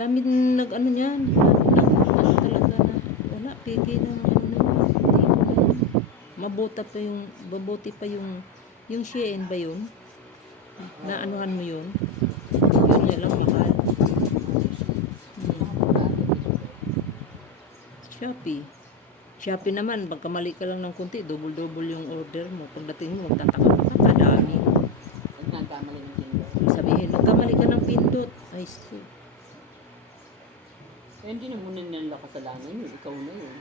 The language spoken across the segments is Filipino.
Dami nag-ano niyan. Ano talaga na. Wala, piki na ano na yun. Hindi mo na yun. Mabuti pa yung Shein ba yun? Na anuhan mo yun? Yun nga lang mahal. Shopee. Shopee naman, pagka mali ka lang ng kunti, double-double yung order mo. Pagdating mo, magtataka ka, kadami. Pag nagkamali ng pindot. Sabihin, magkamali ka ng pindot. Ay, so. Eh, hindi na muna nila kasalanan yun. Ikaw na yun.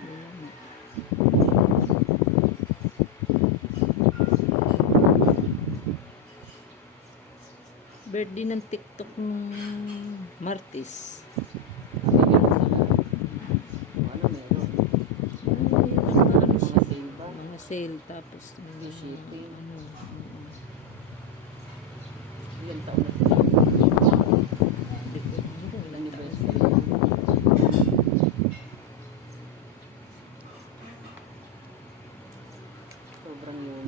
Birthday ng TikTok ng Martis. Ano meron? Ay, ano Mga siya? sale ba? Mga sale, tapos Shipping. ano. Ilang taon na sila? Anniversary. Sobrang yun.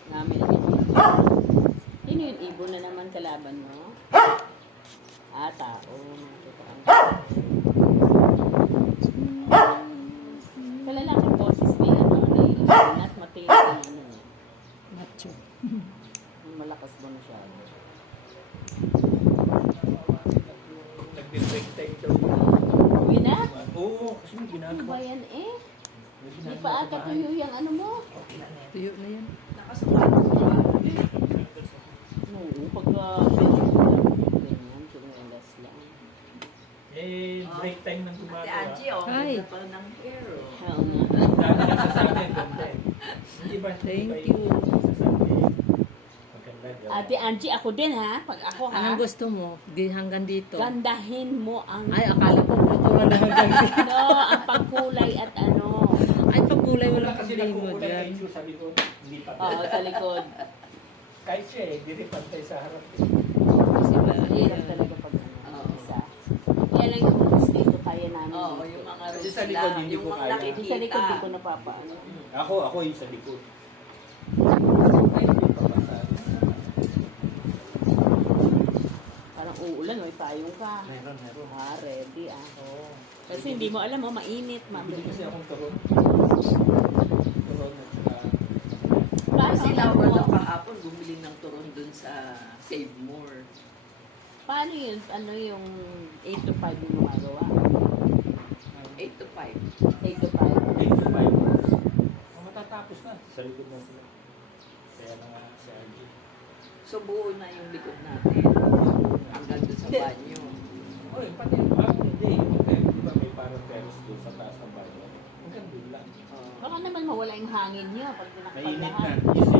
Ang namin. Sino yung ibon na naman kalaban mo? Ah, tao. Kalalaking boses ni Nat Mateo na ano. Macho. Malakas ba masyado? Nag-break time daw. Uwi na? Oo, kasi may Ano ginagawa. ba yan eh? May Di ginagawa pa sa ata bahay. tuyo yung ano mo? Okay na yan. Tuyo na yan. Oo, pagka ganyan, sinuelas lang. Eh, break time ng Ate gumagawa. Angie, oh, Hi. ganda pa ng hair, oh. Hell na. Dahil kasi sa akin, ganda eh. Hindi ba? Thank hindi ba you. yung sasabi, maganda daw. Ate Angie, ako din ha. Pag ako ha, Anong gusto mo? Di hanggang dito. gandahin mo ang Ay, akala ko gusto mo na hanggang dito. ano, ang pagkulay at ano. Ay, pagkulay Wala walang kasi problema nagkukulay dyan. kayo sa likod. Hindi pa. Oo, sa likod. Kahit siya eh, hindi rin pantay sa harap. Kasi ba, Hirap ayan. talaga pag ano, Oo. isa. Kaya lang yung roots dito, kaya namin Oo, dito. yung mga Kasi roots sa likod, lang, hindi yung ko mga kaya. Yung sa likod, di ko nakikita. napapaano. Ako yung sa likod. Ay, hindi pa pantay. Parang uulan, may payong ka. Meron. Ah, ready ah. Oo. Kasi hindi mo alam, mainit, Bibili kasi akong turon. Turon at saka Kasi Paano, lawa daw kahapon bumili ng turon dun sa Save More. paano yun? Ano yung 8 to 5 yung gumagawa? 8 to 5. 8 to 5. 8 to 5. Matatapos na. Sa likod na sila. Kaya na nga si RG. So buo na yung likod natin. Hanggang doon sa banyo. Oy, pati hindi. Di ba may parang terrace doon sa taas ng bahay? Hanggang doon lang. Baka naman mawala yung hangin niya pag Mainit na. pinakapalahan. Yes,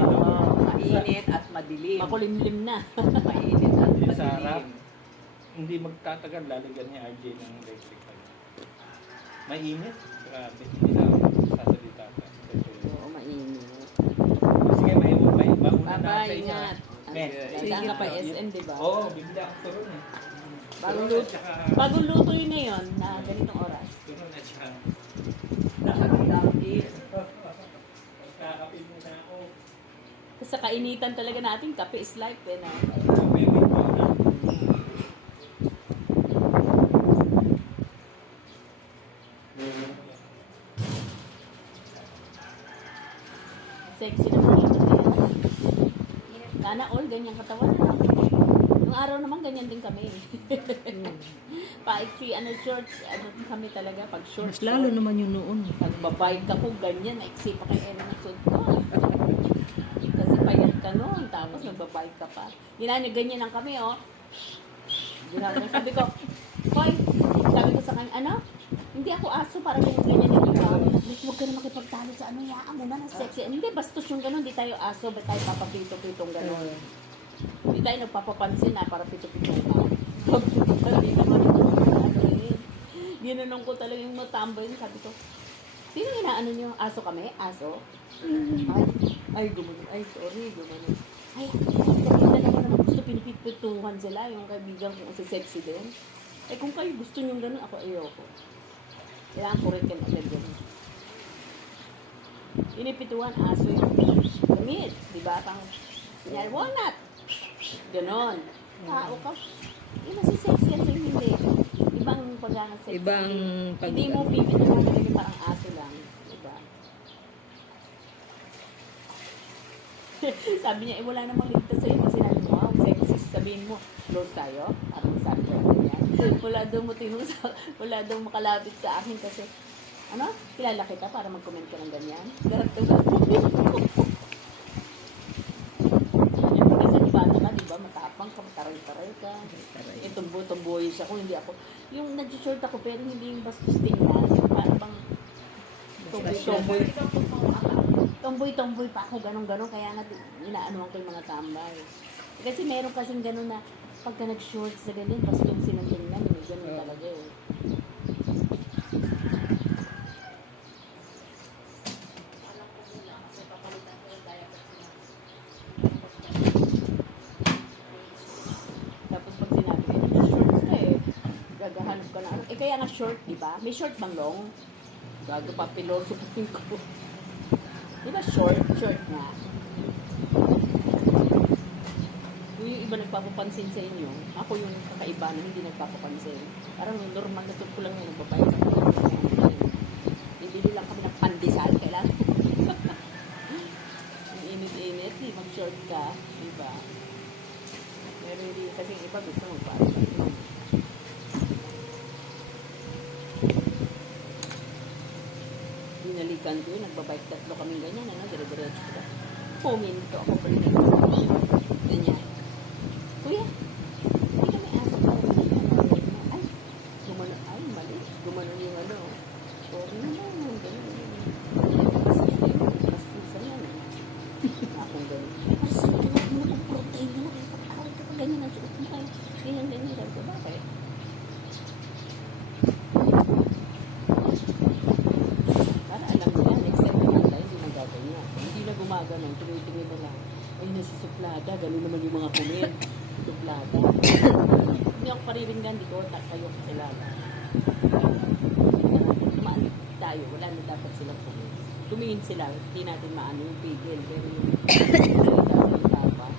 Mainit at madilim. Makulimlim na. Mainit at Yung sa harap, madilim. hindi magtatagal, lalagyan ni RJ ng electric fan. Mainit. Grabe. Hindi na ako sasalita pa. Oo, mainit. Sige, mauna na sa Bye-bye, inyo. Nat. Ben, Dadaan ka pa SM, di ba? Oo, bibili ako turon eh. Bagong Turon at luto. saka... Bagong luto yun na yun, na ganitong oras. Turon at saka... Lagi. Kakapin mo na ako. Kasi sa kainitan talaga natin, kape is life eh. No? Baby ko na. Sexy naman yun. Sana all ganyan katawan. Nung araw naman ganyan din kami. Paiksi, ano shorts, ano kami talaga pag shorts. Mas lalo naman yung noon. Pag babike ako, ganyan, naiksi pa kay Eren ng suot ko. Kasi payat ka noon, tapos nagbabike ka pa. Ginanya, ganyan lang kami, oh. Ginagawa. Sabi ko, Hoy, sabi ko sa kanya, ano? Hindi ako aso, parang ganyan yung ikaw. Miss, huwag ka na makipagtalo sa ano, yaan mo na, sexy. Hindi, bastos yung gano'n, hindi tayo aso, ba tayo papapito-pitong gano'n. Hindi tayo nagpapapansin na, para pito-pitong ka. Hindi naman ako. Ginanong ko talaga yung matambay. Sabi ko, sino inaano niyo? Aso kami? Aso? Ay, gumanon. Ay, sorry, gumanon. Ay, kapila naman gusto pinipitutuhan sila, yung kaibigan ko si sexy din. Eh kung kayo gusto nyo gano'n, ako ayoko. Kailangan kurikin agad yun. Pinipituhan, aso yung gamit. Diba? Pang, kunyari, walnut. Ganon. Tao ka. Iba si sexy kasi hindi. Ibang pagkakasexy. Ibang pag... Hindi mo pipituhan talaga parang aso lang. Diba? Sabi niya, wala namang ligtas sa'yo. Kasi sinabi mo, wow, sexy. Sabihin mo, close tayo. Parang sabi ko, ganyan. Wala daw wala daw makalapit sa akin kasi, ano, kilala kita para mag-comment ka ng ganyan. Garap daw kasi bata ka, diba? Matapang ka, mataray-taray ka. Eh, tumbo-tumboy siya kung hindi ako. Yung nag-short ako, pero hindi yung bastos tingnan. Para bang tomboy. Tomboy pa ako, ganun-ganun. Kaya nga, inaanuhan ko yung mga tambay. Kasi meron kasing ganun na, pagka nag-short sa ganyan, bastos silang tingnan. Ganun talaga eh. Tapos pag sinabi ko, shorts ka eh, gagahanap ka na. Eh kaya nga short, di ba? May short bang long? Gago pa, pilosoputin ko. Di ba short? Short nga. Yung iba nagpapapansin sa inyo, ako yung kakaiba na hindi nagpapapansin. Parang normal na ko lang yung nagbabayad sa mga. Bibili lang kami ng pandesal, kailan? Ang init-init, di mag-short ka, di ba? Pero hindi, kasi yung iba gusto magpapapansin. Binalikan ko yun, nagbabike tatlo kami ganyan, ano, dire-diretso ko. Puminto ako pa rin. Ganyan. Kuya, hindi kami aso para ay, gumanon, ay, mali. Gumanon yung ano. Sorry naman, ganyan. Bastos yan. Akong ganyan. Ay, sakit na mo kung protein na kaya pag-awal ka pa ganyan ang suot mo kayo. Ganyan. Sabi ko, bakit? Para alam mo yan, except naman tayo, hindi na gaganyan. Hindi na gumaganon, tuloy-tingin na lang. Ay, nasa suplada, gano'n naman yung mga comment. Suplada. Hindi ako pariringgan, di ko kayo kakilala. Maano tayo, wala na dapat silang comment. Tumingin sila, hindi natin maano yung pigil. Pero yung dapat.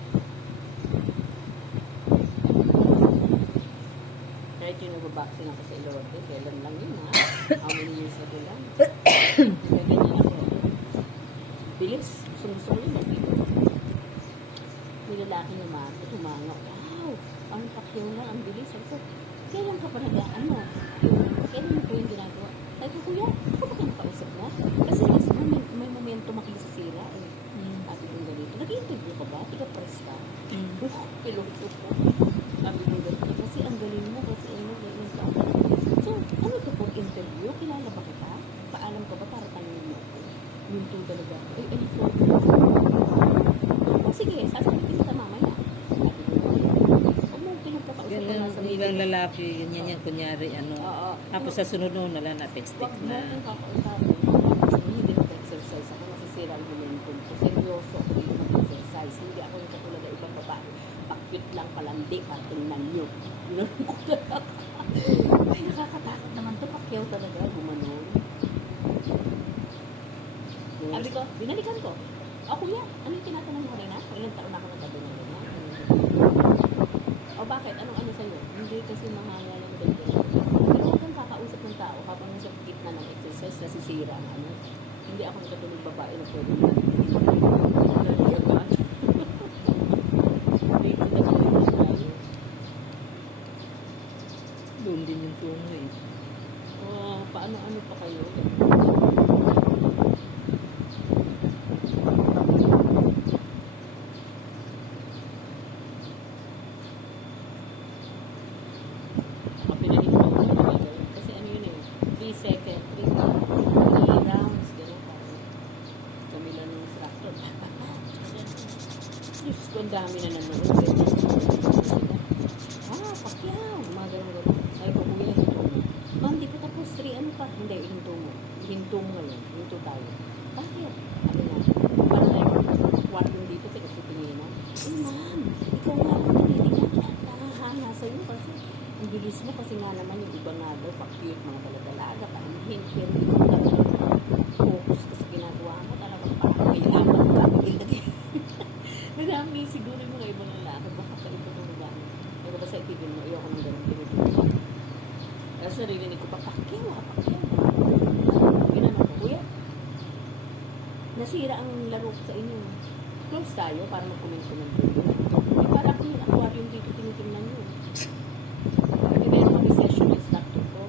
Kahit yung nag-vaccine ako sa Ilorte, kailan lang yun ha? How many years ago lang? Ganyan ako. Bilis, gusto yun mag-ibo. May lalaki naman, tumanga. Wow, ang takyo na, ang bilis. Sabi ko, kailan ka pa ano? Kailan mo po yung ginagawa? Sabi ko, kuya, ako ba kayo nakausap na? Kasi may momento makikisira eh. Sabi ko ganito, nag-interview ka ba? Tiga-press ka? Piloto ko. Sabi ko ganito, kasi ang galing mo, kasi ano, ganyan ka. So, ano ito po interview? Kilala ba kita? Paalam ka ba para tanongin mo ako? Yun to talaga. Ay, sorry. Sige, sasabihin kita mamaya. Huwag mo pinagkakausap Yan ka lang, nasa ibang meeting. lalaki, yan, kunyari, ano. Oo. Tapos sa sunod noon, nala na text Huwag mo na. kong kakausapin. Kasi hindi nag-exercise ako. Nasisira ang momentum ko. Seryoso ako yung mag-exercise. Hindi ako yung katulad ng ibang babae. Pakcute lang palandi para tingnan nyo. Yun ko talaga. Ay, nakakatakot naman to. Pakyaw talaga. Gumanon. Sabi ko, binalikan ko. O kuya, ano yung tinatanong mo rin ha? Ilang taon ako nagtabi ng ganyan. O bakit? Anong sa'yo? Hindi kasi mahanga yung ganyan. Pero huwag kang kakausap ng tao habang nasa gitna ng exercise, nasisira ang ano. Hindi ako nakatulog babae na pwede mo. Hindi agad. Hindi ko na tayo. Doon din yung tungo eh. Paano pa kayo? Pinahin mo yung gagawin. Kasi ano yun eh, 3 seconds, 3 rounds, gano'n parang kami lang ng instructor. Diyos ko, ang dami na nanonood. Pacquiao, mga gano'n. Ay, ko, kuya, hinto mo. Ma'am, di pa tapos 3, ano pa? Hindi, hinto mo. Hinto mo ngayon. Hinto tayo. Bakit? Ano na? Parang like, kwartong dito, pinagsitingin na. Ma'am, ikaw nga lang tinitingnan. Nakahanga sa'yo kasi ang bilis mo kasi nga naman yung iba nga daw, pa-cute, mga talatalaga, paanhin, pero hindi mo talagang focus ka sa ginagawa mo, talagang parang may apat ka, pagil-lagay. Marami siguro yung mga ibang lalaki, baka kayo pa itong gano'n. Pero basta itigil mo, ayoko ng gano'n pinipin. Kasi narinig ko pa, Pacquiao. Ginano ko, kuya, nasira ang laro ko sa inyo. Close tayo para mag-comment-comment. Para ako yung aquarium dito tinitingnan nyo. Meron kami session with doctor ko,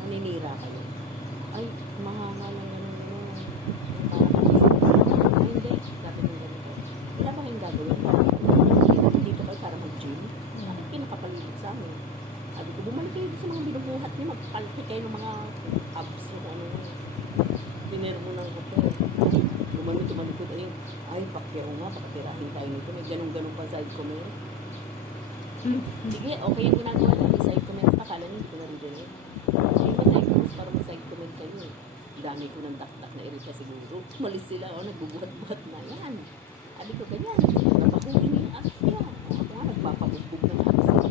naninira kayo. Ay, mahanga lang gano'n. Para kami hindi, dapat yung gano'n. Wala pa kayong gagawin. Dito kayo para mag-gym. Bakit kinakapaligid sa amin? Sabi ko, bumalik kayo sa mga binubuhat niyo, magpalaki kayo ng mga abs na ano. Dinero mo ng hotel. Tumalikod ayun. Ay, Pacquiao nga, pakatirahin tayo nito. May ganun-ganun pa side comment. Sige, okay yung ginagawa natin. Side comment pa, kala nyo, ito na rin din. Hindi ba tayo post para mag-side comment kayo? Dami ko ng dakdak na irita siguro. Malis sila, nagbubuhat-buhat na yan. Sabi ko, ganyan. Napahuli na yung abs niya. Ako nga, nagpapabugbog ng abs niya.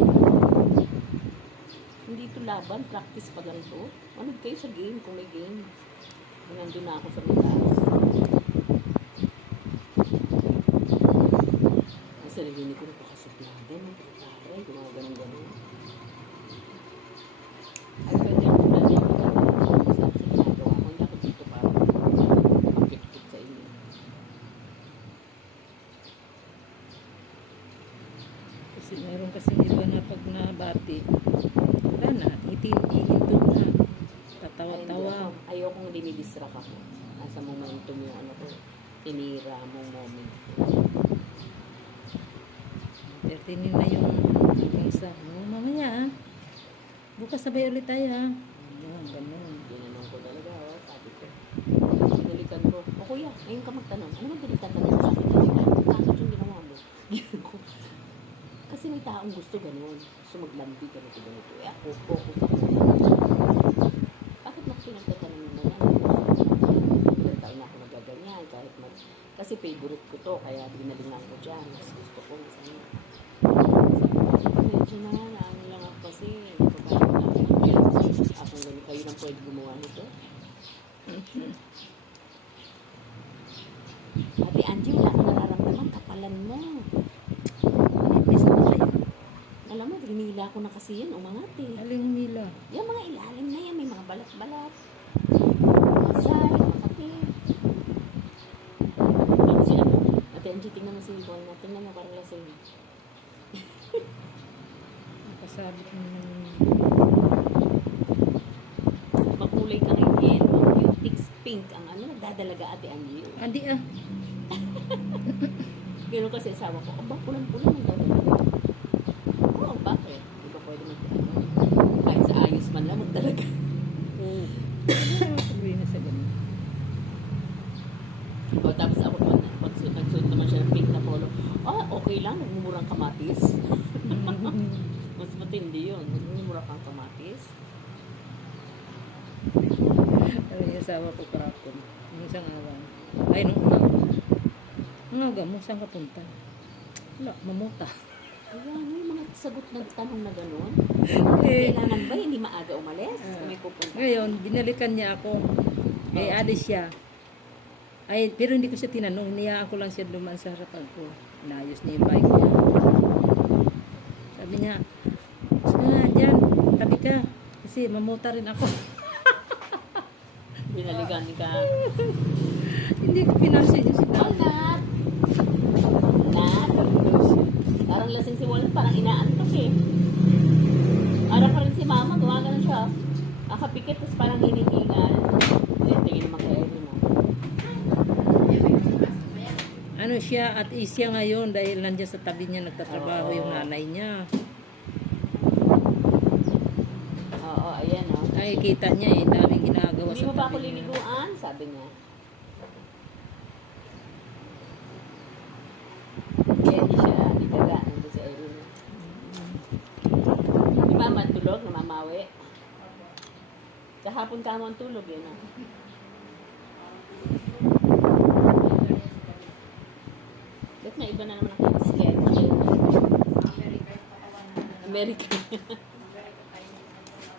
Hindi ito laban, practice pa ganito. Ano kayo sa game kung may game? Nandun na ako sa mitas. Kasi narinig ko napakasuplada, napakataray, kung mga ganun-ganun. Ay, pwede ako sa dali ako sa ginagawa ko. Hindi ako dito para pakit-kit sa inyo. Kasi meron kasi iba na pag nabati, wala na, ihinto na. Tatawa-tawa. Ayokong dinidistract ako. Nasa momentum yung ano ko. Tinira mo moment. 13 na yung isa. Mamaya bukas sabay ulit tayo Ganun, ganun. Ginanong ko talaga, sabi ko. Binalikan ko. O kuya, ngayon ka magtanong. Ano man tinitatanong sa akin? Bakit yung ginawa mo? Ginanong ko. Kasi may taong gusto ganun. Gusto maglambi ganito. Ako, focus ako. Bakit mo pinagtatanong mo na? Ilang taon na ako nagaganyan. Kasi favorite ko to. Kaya binalingan ko dyan. Mas gusto ko. Medyo na ano lang ako kasi. Akong ganun kayo nang pwede gumawa nito. Ate Angie, wala akong nararamdaman. Kapalan mo. Nipis na kayo. Alam mo, ginila ko na kasi yan. Umangat eh. Aling nila. Yung mga ilalim na yan, may mga balat-balat. Masay, makati. Kasi ano, Ate Angie, tingnan mo si Paul na. Tingnan mo parang lasing. Nakasabit mo ng Makulay ka ng yellow. Yung tics pink. Ang ano, nagdadalaga Ate Angie. andi Gano'n kasi asawa ko, aba, pulang-pulang ang dalaga. Oo, bakit? Di ba pwede magdalaga? Kahit sa ayos man lang magdalaga. sabihin na sa ganun. O, tapos ako nagsuot naman siya ng pink na polo. Okay lang, nagmumurang kamatis. Mas matindi yun. Nagmumurang kang kamatis. Pero yung asawa ko kahapon, yung isang araw. Ay, nung umaga. Ang aga mo, saan ka punta? Wala, mamuta. Ayan, may mga sagot ng tanong na gano'n. Eh, Kailangan ba hindi maaga umalis? May pupunta. ngayon, binalikan niya ako. Eh, alis siya. Ay, pero hindi ko siya tinanong. Niyaan ko lang siya dumaan sa harapan ko. Inayos niya yung bike niya. Sabi niya, gusto nga dyan, tabi ka. Kasi mamuta rin ako. Binalikan ka. Hindi ko pinansin niya siya. Oh, Nat! Nat! Parang lasing si Wallet, parang inaantok eh. Parang pa rin si Mama, gawaga na siya. Nakapikit, tapos parang hinihingal. Tingin naman kayo rin mo. Ano siya, at isya ngayon dahil nandiyan sa tabi niya nagtatrabaho Oo. yung nanay niya. Nakikita niya eh, daming ginagawa Hindi sa mo ba ako tabi niya. liliguan? Sabi niya. Kaya di siya itaga. Nandun si Irene. Di ba man tulog? Namamawi? Kahapon ka mo ang tulog yun. Ah. Ba't na iba na naman ang schedule? America.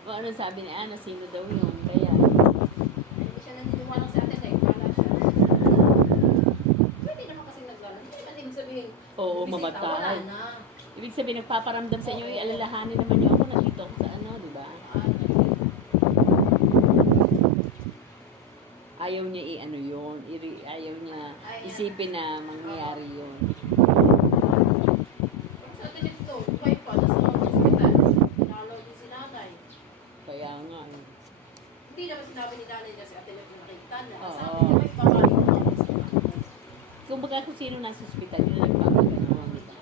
O ano sabi ni Ana? Sino daw yun? Kaya... Hindi siya naniniwala sa atin eh. Wala siya. Pwede naman kasi nagwala. Hindi naman ibig sabihin. Oo, bisita, mamatay. Wala na. Ibig sabihin, nagpaparamdam sa inyo, alalahanin naman niyo ako, nandito ako sa ano, di ba? Ayaw niya i-ano yun, ayaw niya isipin na mangyayari yun. Sa atin ito, buhay pa. Nasa hospital. Nalaw din si nanay. Kaya nga, eh. Hindi naman sinabi ni nanay na si ate na nakita niya. Oo. Sabi niya may pakain na ako sa nanay. Kung baga kung sino nasa ospital, yun ang nagpapagano, di ba?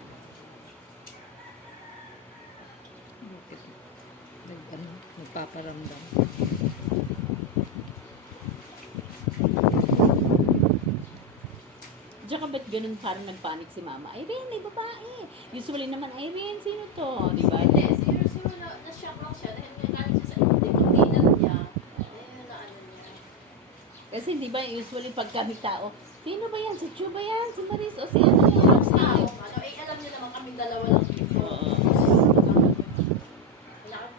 Nagpaparamdam. Diyan ka ba't ganun parang nagpanik si mama? Irene, may babae. Usually naman, Irene, sino to? Di ba? Hindi, siguro na-shock lang siya dahil may galing siya sa hindi niya. Ayun na ano niya. Kasi di ba, usually pag kami tao, sino ba yan? Si Chu ba yan? Si Maris? O si ano yan? Si Ano, alam niya naman kami dalawa lang dito. Oo.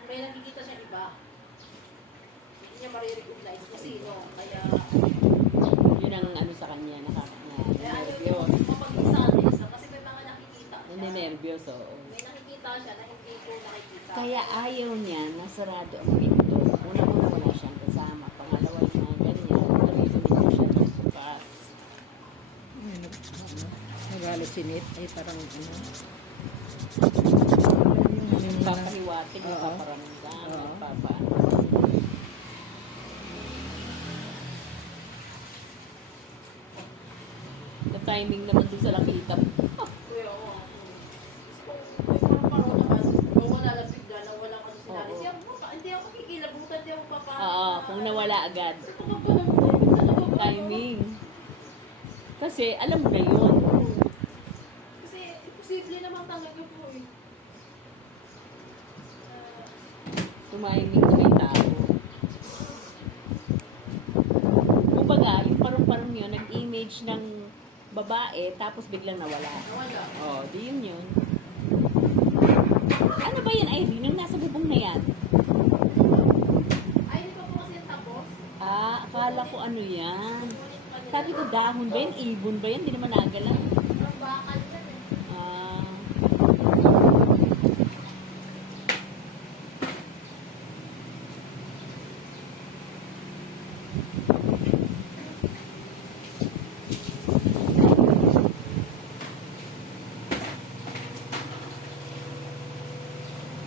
May nakikita siya iba. Hindi niya marirecognize kung sino. Kaya, Yun ang ano sa kanya, kaya ayaw niya nervyos. mapag-isa ang isa kasi may mga nakikita siya. Nervyos, oo. May nakikita siya na hindi ko nakikita. Kaya ayaw niya na sarado ang pinto. Una-una wala siyang kasama. Pangalawa yung mga ganyan. Narito siya ng bukas. Nagalit si Nit, ay parang ano. Yung Papahiwatig, Oo. paparamdam, Oo. papaano. The timing naman dun sa lakita. Kuya, oo. May parang naman, kung wala lang bigla na walang ano sinabi. Oo. Hindi ako kikilabutan, hindi ako papaan. Oo, kung nawala agad. Ito ka pa lang, talaga ba? Timing. Kasi alam mo na yun. Kasi imposible naman talaga po eh. Tumiming na may tao. Kumbaga, yung parang-parang yun, nag-image ng babae, tapos biglang nawala. Nawala. Oh, di yun yun. Ano ba yan, Irene? Yung nasa bubong na yan? Ay, hindi pa po kasi tapos. Ah, akala ko ano yan. Ngunit kanila. Sabi ko, dahon ba yan? Ibon ba yan? Di naman nagalaw. Parang bakal yan eh. Ah,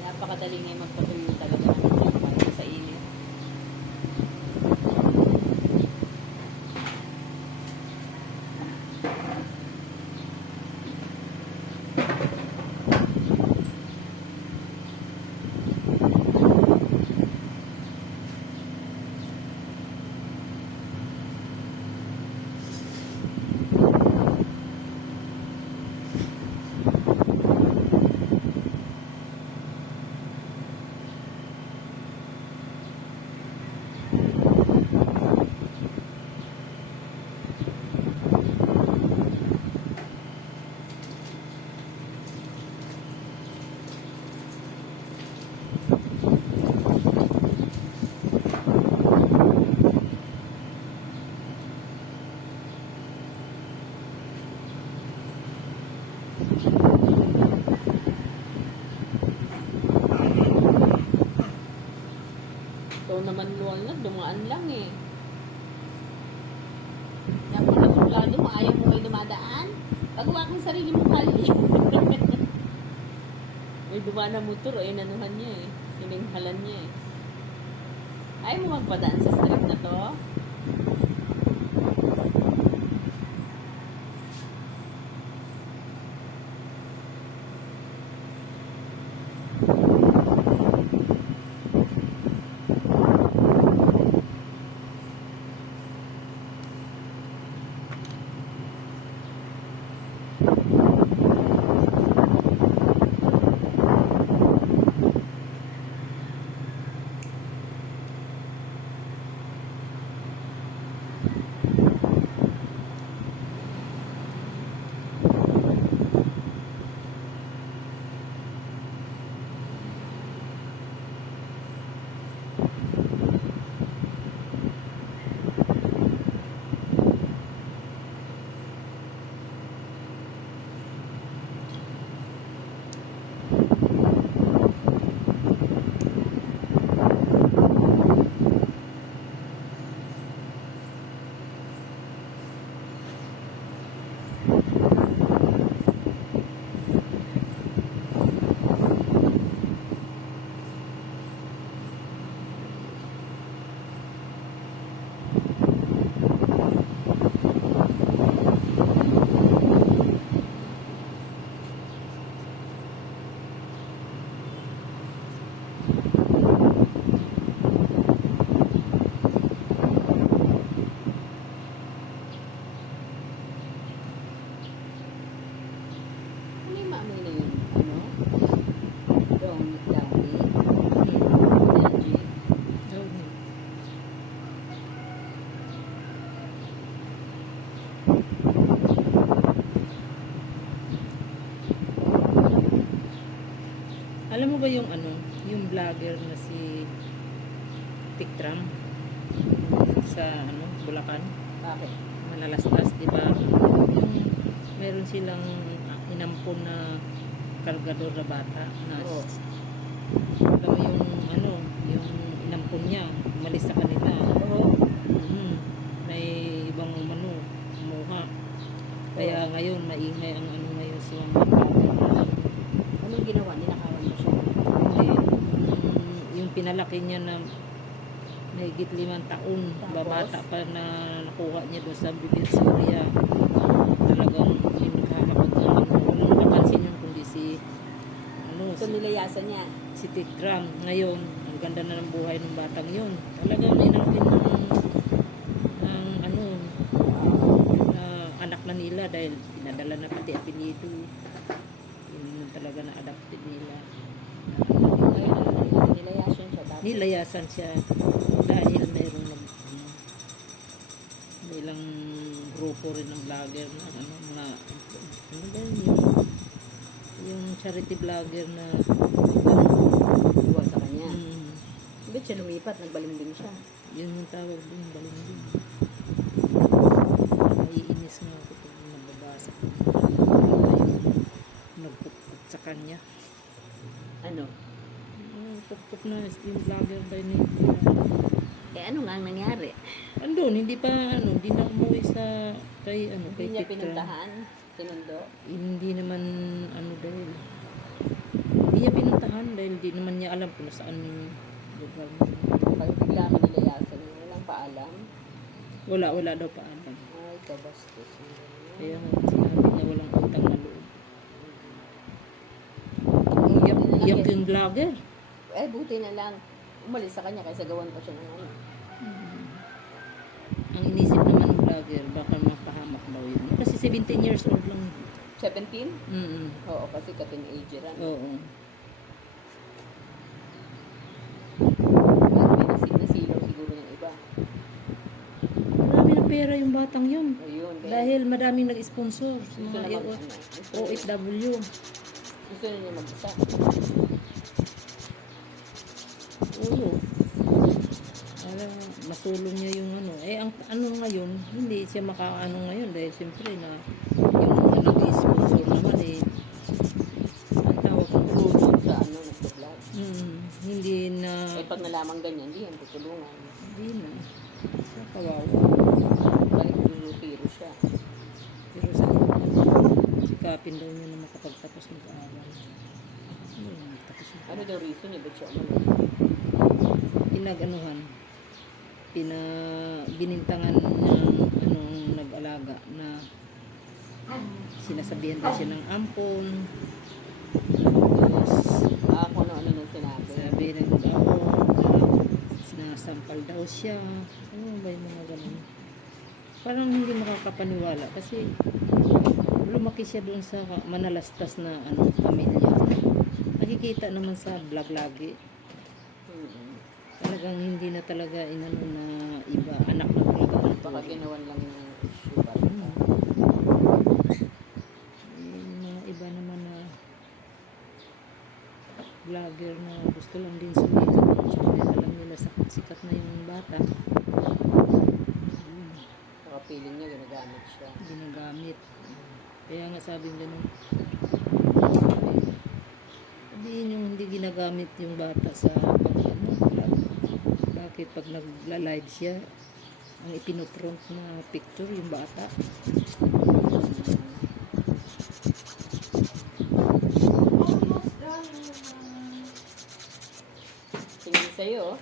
napakadali ngayon magpatuloy talaga ng sa init. Ito naman walnut, dumaan lang eh. Napakasuplado mo, ayaw mo may dumadaan. Pagawa kang sarili mo kali. May dumaan na motor, eh, nanuhan niya eh. Sininghalan niya eh. Ayaw mo magpadaan sa street na to? Alam mo ba yung ano, yung vlogger na si Tikram sa ano, Bulacan? Bakit? Malalastas, di ba? Yung meron silang inampon na kargador na bata na Oo. alam mo yung ano, yung inampon niya, umalis sa kanila. Oo. May ibang umano, kumuha. Kaya ngayon, maingay ang ano ngayon sa mga vlogger. Anong ginawa? Ninakawan mo siya. Hindi. Yung pinalaki niya na mahigit 5 taon, Tapos? babata pa na nakuha niya doon sa bibig Surya. Talagang hindi nakakapag walang napansin yung kundi si ano, So, nilayasan niya. si Tikram. Ngayon, ang ganda na ng buhay ng batang yun. Talagang inalpin ng ano, na anak na nila dahil pinadala na pati apelido. Yun talaga na adapted nila. Ngayon, ano, nilayasan siya. Tapos, Nilayasan siya dahil mayroong may ilang grupo rin ng vlogger na ano, mga ano ba yun, yung charity vlogger na buwan sa kanya. Ba't siya lumipat? Nagbalimbing siya. yun yung tawag din, balimbing. Naiinis nga ako pag nababasa ko nagpuput sa kanya. Ano? Puput na yung vlogger ba yun, Eh, ano nga ang nangyari? andun, hindi pa ano, hindi na umuwi sa kay ano, Hindi kay niya Tikram. pinuntahan? Sinundo? Hindi naman ano dahil hindi niya pinuntahan dahil di naman niya alam kung saan yung lugar niya. Pag bigla ka nilayasan niya, walang paalam. Wala daw pa alam. Ay, kabastos. Kaya nga sinabi niya walang utang na loob. Iyak yung vlogger. Eh, buti na lang. Umalis sa kanya kaysa gawan pa siya ng ano. Ang inisip naman ng vlogger, baka mapahamak daw yun. Kasi 17 years old lang. 17? Mm. Oo, kasi ka-teenager. Oo. Nasilaw siguro ng iba. Marami ng pera yung batang yun. Ayun. Kaya Dahil madaming nag-sponsor sa gusto mga na mag, ano, OFW. gusto na niya mag-isa. Oo. Alam, masulong niya yung ano. Eh, ang ano ngayon, hindi siya makaano ngayon dahil siyempre na yung nag-sponsor naman eh. Ang tawag ko. Tulong sa ano, nag-vlog. Hindi na, Eh, pag nalaman ganyan, hindi yan tutulungan. hindi na. Sa kawawa. Balik lulupiro siya. Pero sa sikapin daw niya na makapagtapos ng paaral. Tapos na. Ano daw reason niya? Ba't siya umalis? Pinag-anuhan, binintangan ng anong nag-alaga na sinasabihan daw siya ng ampon. Tapos Kung ano nung sinabi. sabi ng ako, sinasampal daw siya. Ano ba yung mga ganun? Parang hindi makakapaniwala kasi lumaki siya doon sa manalastas na ano, pamilya. Nakikita naman sa vlog lagi. Talagang hindi na talaga inano na iba. Anak na talaga ang Baka tuloy. ginawan lang yung issue para sa Yung mga iba naman na vlogger na gusto lang din sumikat. Gusto din alam nila sikat na yung bata. Baka feeling niya ginagamit siya. Ginagamit. Kaya nga sabi nila nung sabihin yung hindi ginagamit yung bata sa pag-vlog. Bakit pag nagla-live siya, ang ipinopront na picture yung bata. Almost done. Tingin sa'yo, oh.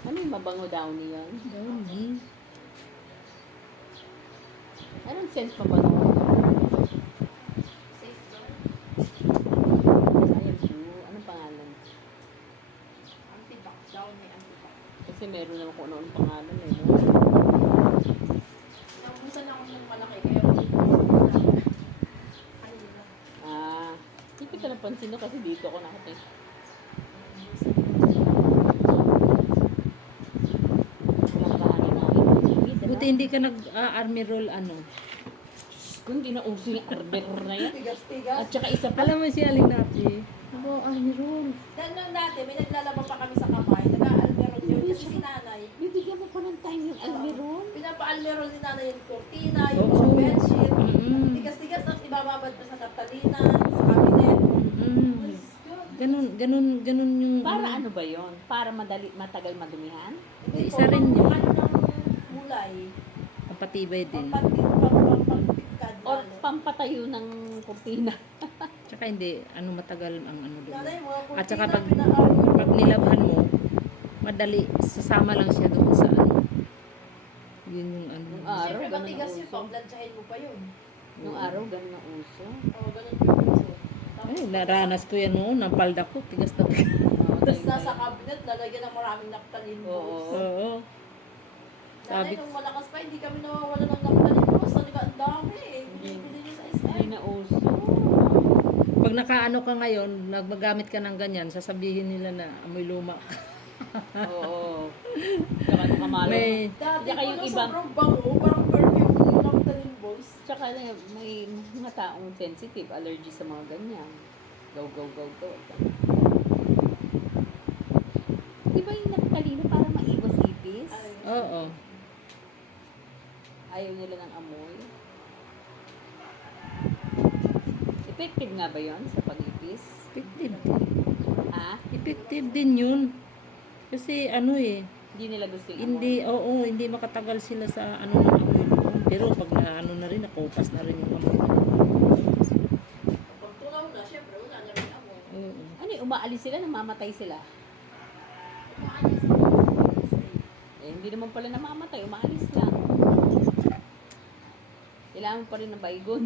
Ano yung mabango downy yan? Downy. Anong scent mabango? Safe zone. Ayan, blue. Anong pangalan? Antibac. Down ni antibac. Kasi meron naman kung ano-anong pangalan eh. No? Nakusan ako ng malaki. Kaya ako ano yun lang. Hindi ko ito napansin no, kasi dito ako nakating. Walang kahanin na. Buti hindi ka nag-army roll ano. Kung hindi na uso yung arbiter na yan. Tigas-tigas. At saka isa pa, Alam mo si Aling Napi, ako army roll. Nung dati, may naglalaba pa kami sa kamay. Nag-aalmeron yun kasi si nanay. bibigyan mo pa ng time yung almiron. Pinapa-almeron ni nanay yung cortina, yung Oo. mga bedsheet. Mm-mm. Tigas-tigas at ibababad pa sa Catalina, sa cabinet. Mm. Was good. Ganun yung... Para ano ba yon? Para matagal madumihan? Hindi Isa po, rin yun. ano ng mulay. Ang patibay din. Pampagpikad. O pampatayo ng kurtina? Tsaka hindi, matagal ang ano doon. Nanay, mga cortina, At saka pag pina-almeron. nilabhan mo, madali, sasama lang siya doon sa ano. Yun yung ano. Yung araw, Siyempre, ganun matigas ang yun, uso. paglansyahin mo pa yun. Nung araw, ganun ang uso. Oo, ganun po yung uso. Tapos, Ay, naranas ko yan noon, ang palda ko, tigas na tigas. Tapos nasa cabinet, lalagyan ng maraming naptalin Oo. balls. Oo. Nanay, Sabi- nung malakas pa, hindi kami nawawala ng naptalin balls. Talaga, ang dami eh. Bili niyo sa Hindi SM. na uso. Pag nakaano ka ngayon, nagmagamit ka ng ganyan, sasabihin nila na amoy luma. Oo. Tsaka nakamalo. May, Dati Tsaka po, yung no, iba- sobrang bango, parang perfume ng naptalin balls. Tsaka may mga taong sensitive, allergy sa mga ganyan. Go, go, go, go. Di ba yung nagtalino para maiwas ipis? Ay, oo. Ayaw nila ng amoy. Effective nga ba yon sa pag-ipis? Effective. Ha? Effective din yun. Kasi ano eh, Hindi nila gusto yung hindi, oo, hindi makatagal sila sa ano ng amoy doon. Pero pag na ano na rin, nakupas na rin yung amoy. pag tunaw na, syempre, wala na rin ako. Oo. Ano yung umaalis sila, namamatay sila? Eh, hindi naman pala namamatay, umaalis lang. Kailangan mo pa rin ng baygon.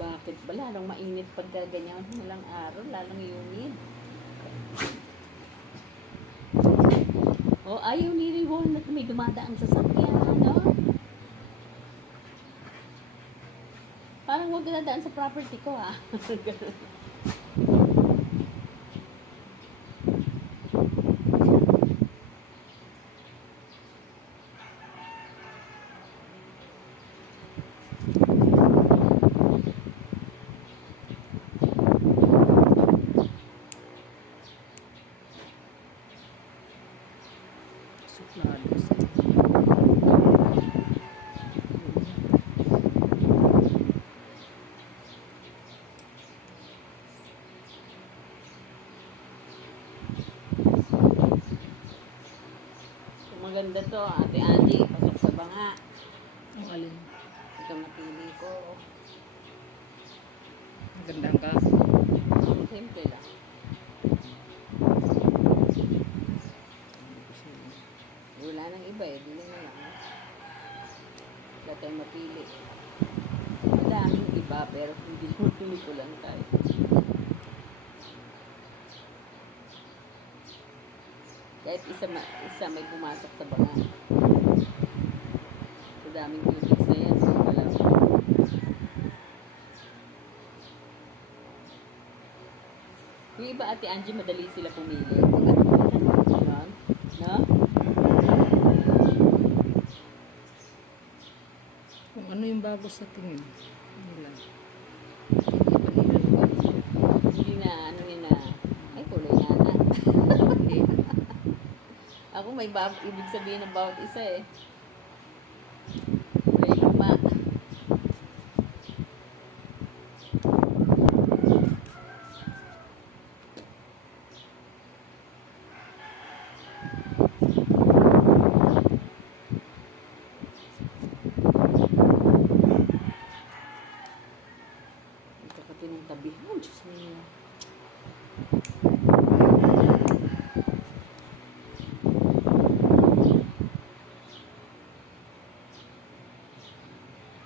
Bakit ba? Lalong mainit pagka ganyan walang araw, lalong humid. Oh, ayaw ni Riwon na may dumadaang sasakyan, no? Parang huwag ka dadaan sa property ko, ah. Suplado sila. Maganda to, Ate Angie. Pasok sa banga. Ang alin. Ito napili ko. Magandang ka. Simple lang. Wala nang iba eh. Dili na lang. Wala tayong mapili. Madaming iba pero hindi mapili ko lang tayo. Kahit isa may pumasok sa banga. Sa daming units na yan. Wala. Yung iba, Ate Angie, madali sila pumili. Diba? No? Kung ano yung bago sa tingin. Nila. Hindi na, ano yun na, ay, kulay na na. Hindi. Ako may ibig sabihin ng bawat isa eh. Kulay luma. Ito ka tinatabihan, Diyos mo.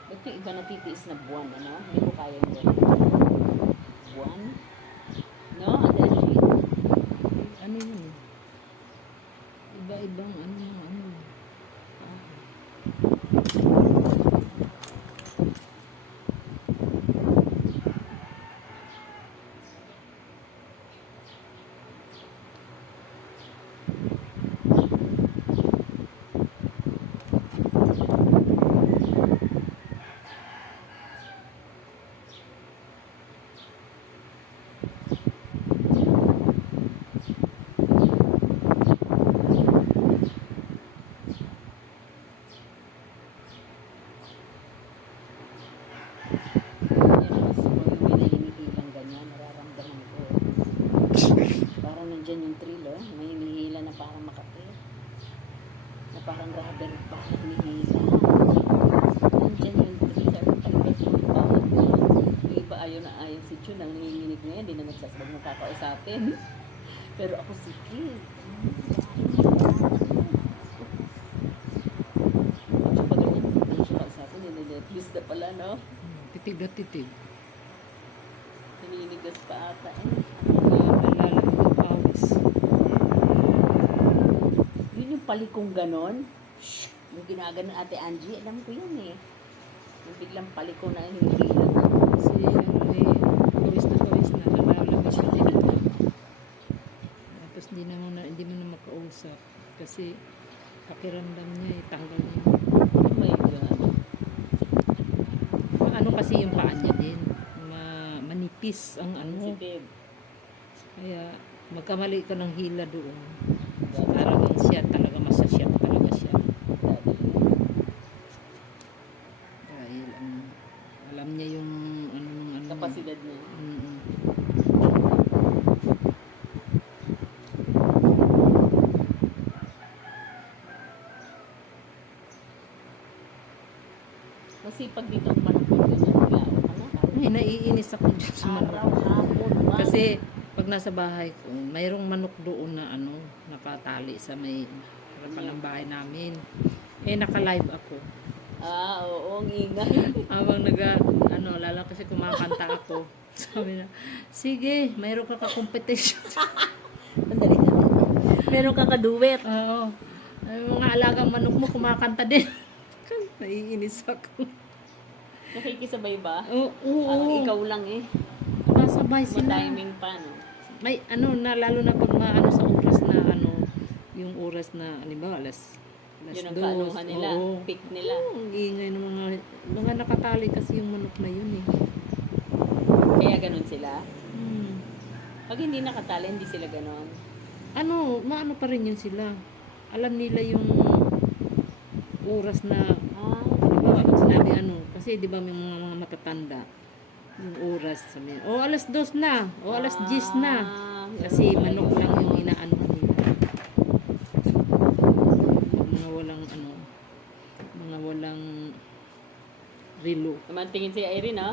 Ba't yung iba natitiis na buwan, ano? Hindi ko kaya yung ganun. Buwan? No, Adachi? Ano yun? Iba-ibang ano. Nandyan yung thrill, oh. May hinihila na parang makati. Na parang rubber pa. Hinihila. Nandyan yung thrill. Yung iba ayaw na ayaw si Chun. Ang nanginginig ngayon. Hindi na nagsasabag ng kakausapin. Pero ako sige. At siya pa ganyan. Ano siya kausapin? Nililis na pala, no? Titig na titig. Naninigas pa ata. Nalalamig ang pawis. Yun yung palikong ganon. Shh! Yung ginagano Ate Angie, alam ko yun eh. Yung biglang paliko na yung hindi lang. Kasi pawis na nalalamig siya. Tapos hindi mo na makausap. Kasi pakiramdam niya tanggal niya. Oh my God. Ano kasi yung paa niya din. Manipis ang ano. Sensitive. Kaya magkamali ka ng hila doon. Talagang siya, talaga masasyat talaga siya. Dahil alam niya yung ano. Kapasidad niya. Mm-mm. Masipag dito ang manok mo ganyan. Kaya ka na. Ay, naiinis ako dyan sa manok. Araw, hapon, man. Kasi pag nasa bahay ko, mayroong manok doon na nakatali sa may harapan ng bahay namin. Naka-live ako. Oo, ang ingay. Habang lalo kasi kumakanta ako. Sabi na, sige, mayroon ka ka-competition. Sandali na. Meron kang kaduwet. Oo. Ay, mga alagang manok mo kumakanta din. Naiinis ako. Nakikisabay ba? Oo. Parang ikaw lang eh. Masabay sila. Ma-timing pa, no? May lalo na pag sa oras na yung oras na, halimbawa, alas Yun ang 2. kaanuhan nila. Oo. Pick nila. Ang ingay ng mga nakatali kasi yung manok na yun eh. Kaya ganun sila. Hmm. Pag hindi nakatali, hindi sila ganun. Maano pa rin yun sila. Alam nila yung oras na, halimbawa, pag sinabi kasi di ba may mga matatanda, yung oras, sabi, alas 2 na, alas 10 na. Kasi manok lang yung inaano nila. Mga walang relo. Naman tingin si Irene, ha?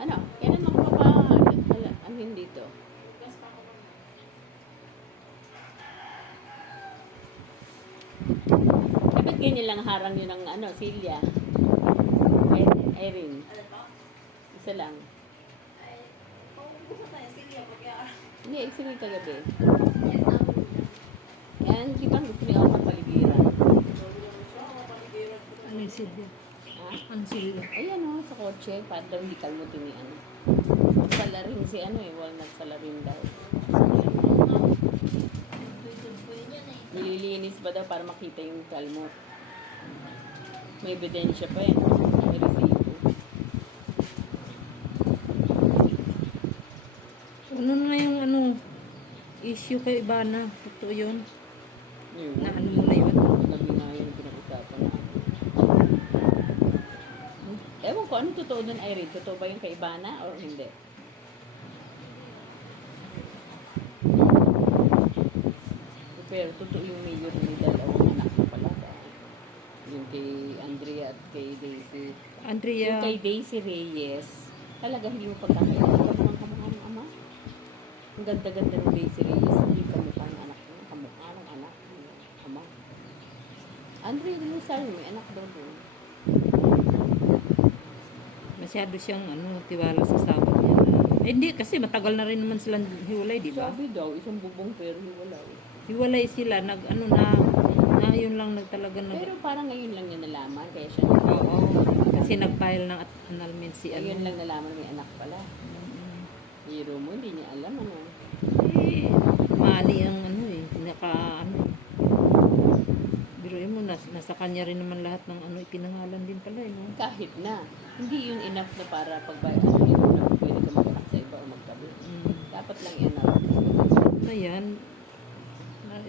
Ano? Kailan mo ano dito? Dapat ganyan lang harang yun ng Celia. Irene. Ano pa? Isa lang. Ay, kung gusto tayo, sige, pag Hindi, excited kagabi. yan ang Yan, di ba gusto niya ako kapaligiran? Ano yung silya? Ha? Ang silya? Ayan o, sa kotse, para daw hindi kalmutin ni ano. Salarin si walnut salarin daw. Nililinis ba daw para makita yung kalmot? May ebidensya pa eh. May resibo. Ano na yung issue kay Ibana? Ito yun. Yun. Na mo na yun? Gabi nga yun pinag-usapan natin. Ewan ko, ano totoo dun, Irene? Totoo ba yung kay Ibana or hindi? Pero totoo yung mayor ni dalawang anak na pala. Yung kay Andrea at kay Daisy. Yung Andrea, kay Daisy Reyes, talaga hindi mo pagkakita. Kamukha ng ama. Ang ganda-ganda ng Daisy Reyes. Hindi kamukha ng anak mo. Kamukha ng anak ng ama. Andrea Rizal, may anak daw doon. masyado siyang tiwala sa asawa niya. Hindi, kasi matagal na rin naman silang hiwalay, di ba? Sabi daw, isang bubong pero wala. Hiwalay sila, na yun lang talaga Pero parang ngayon lang niya nalaman, kaya siya Oo, kasi nag-file ng annulment si ngayon lang nalaman may anak pala. Hero mo, hindi niya alam Mali ang biruin mo, nasa kanya rin naman lahat ng ipinangalan din pala, no? Kahit na, hindi yun enough na para pagbayaan yun na pwede ka mag-anak sa iba o magtabi. Dapat lang enough. Na yan,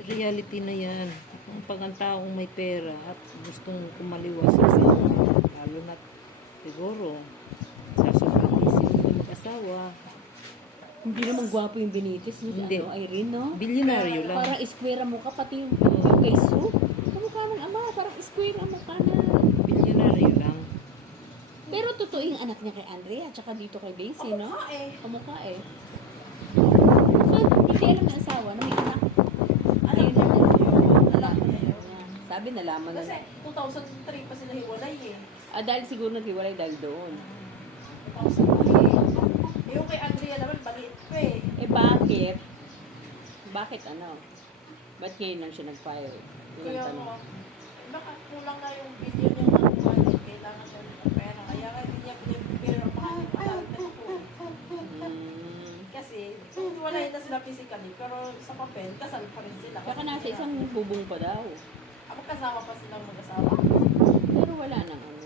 reality na yan. Pag ang taong may pera at gustong kumaliwas sa lalo na siguro sa sobrang isip ng mag-asawa, Hindi naman gwapo yung Benitez, no? Hindi. Ano, Irene, no? Bilyonaryo lang. Parang square ang mukha, pati yung kay Sue. Kamukha ng ama, parang square ang mukha na. Bilyonaryo lang. Pero totoo yung anak niya kay Andrea, tsaka dito kay Daisy, no? Kamukha eh. Kamukha eh. So, hindi alam ng asawa na may anak. Alam ko na yun. Alam ko na yun. Sabi, nalaman na. Kasi 2003 pa sila hiwalay eh. Dahil siguro naghiwalay dahil doon. 2003. Yung kay Andrea naman, maliit pa eh. Eh, bakit? Bakit ano? Ba't ngayon lang siya nag-file? Yun Kaya ang tanong. baka kulang na yung billion yung nakuha niya. Kailangan siya ng pera. Kaya nga hindi niya pinipira ang mahal yung matagal na ako. Kasi, wala na sila physically, pero sa papel, kasal pa rin sila. Saka nasa isang bubong pa daw. Magkasama pa silang mag-asawa. Pero wala nang ano.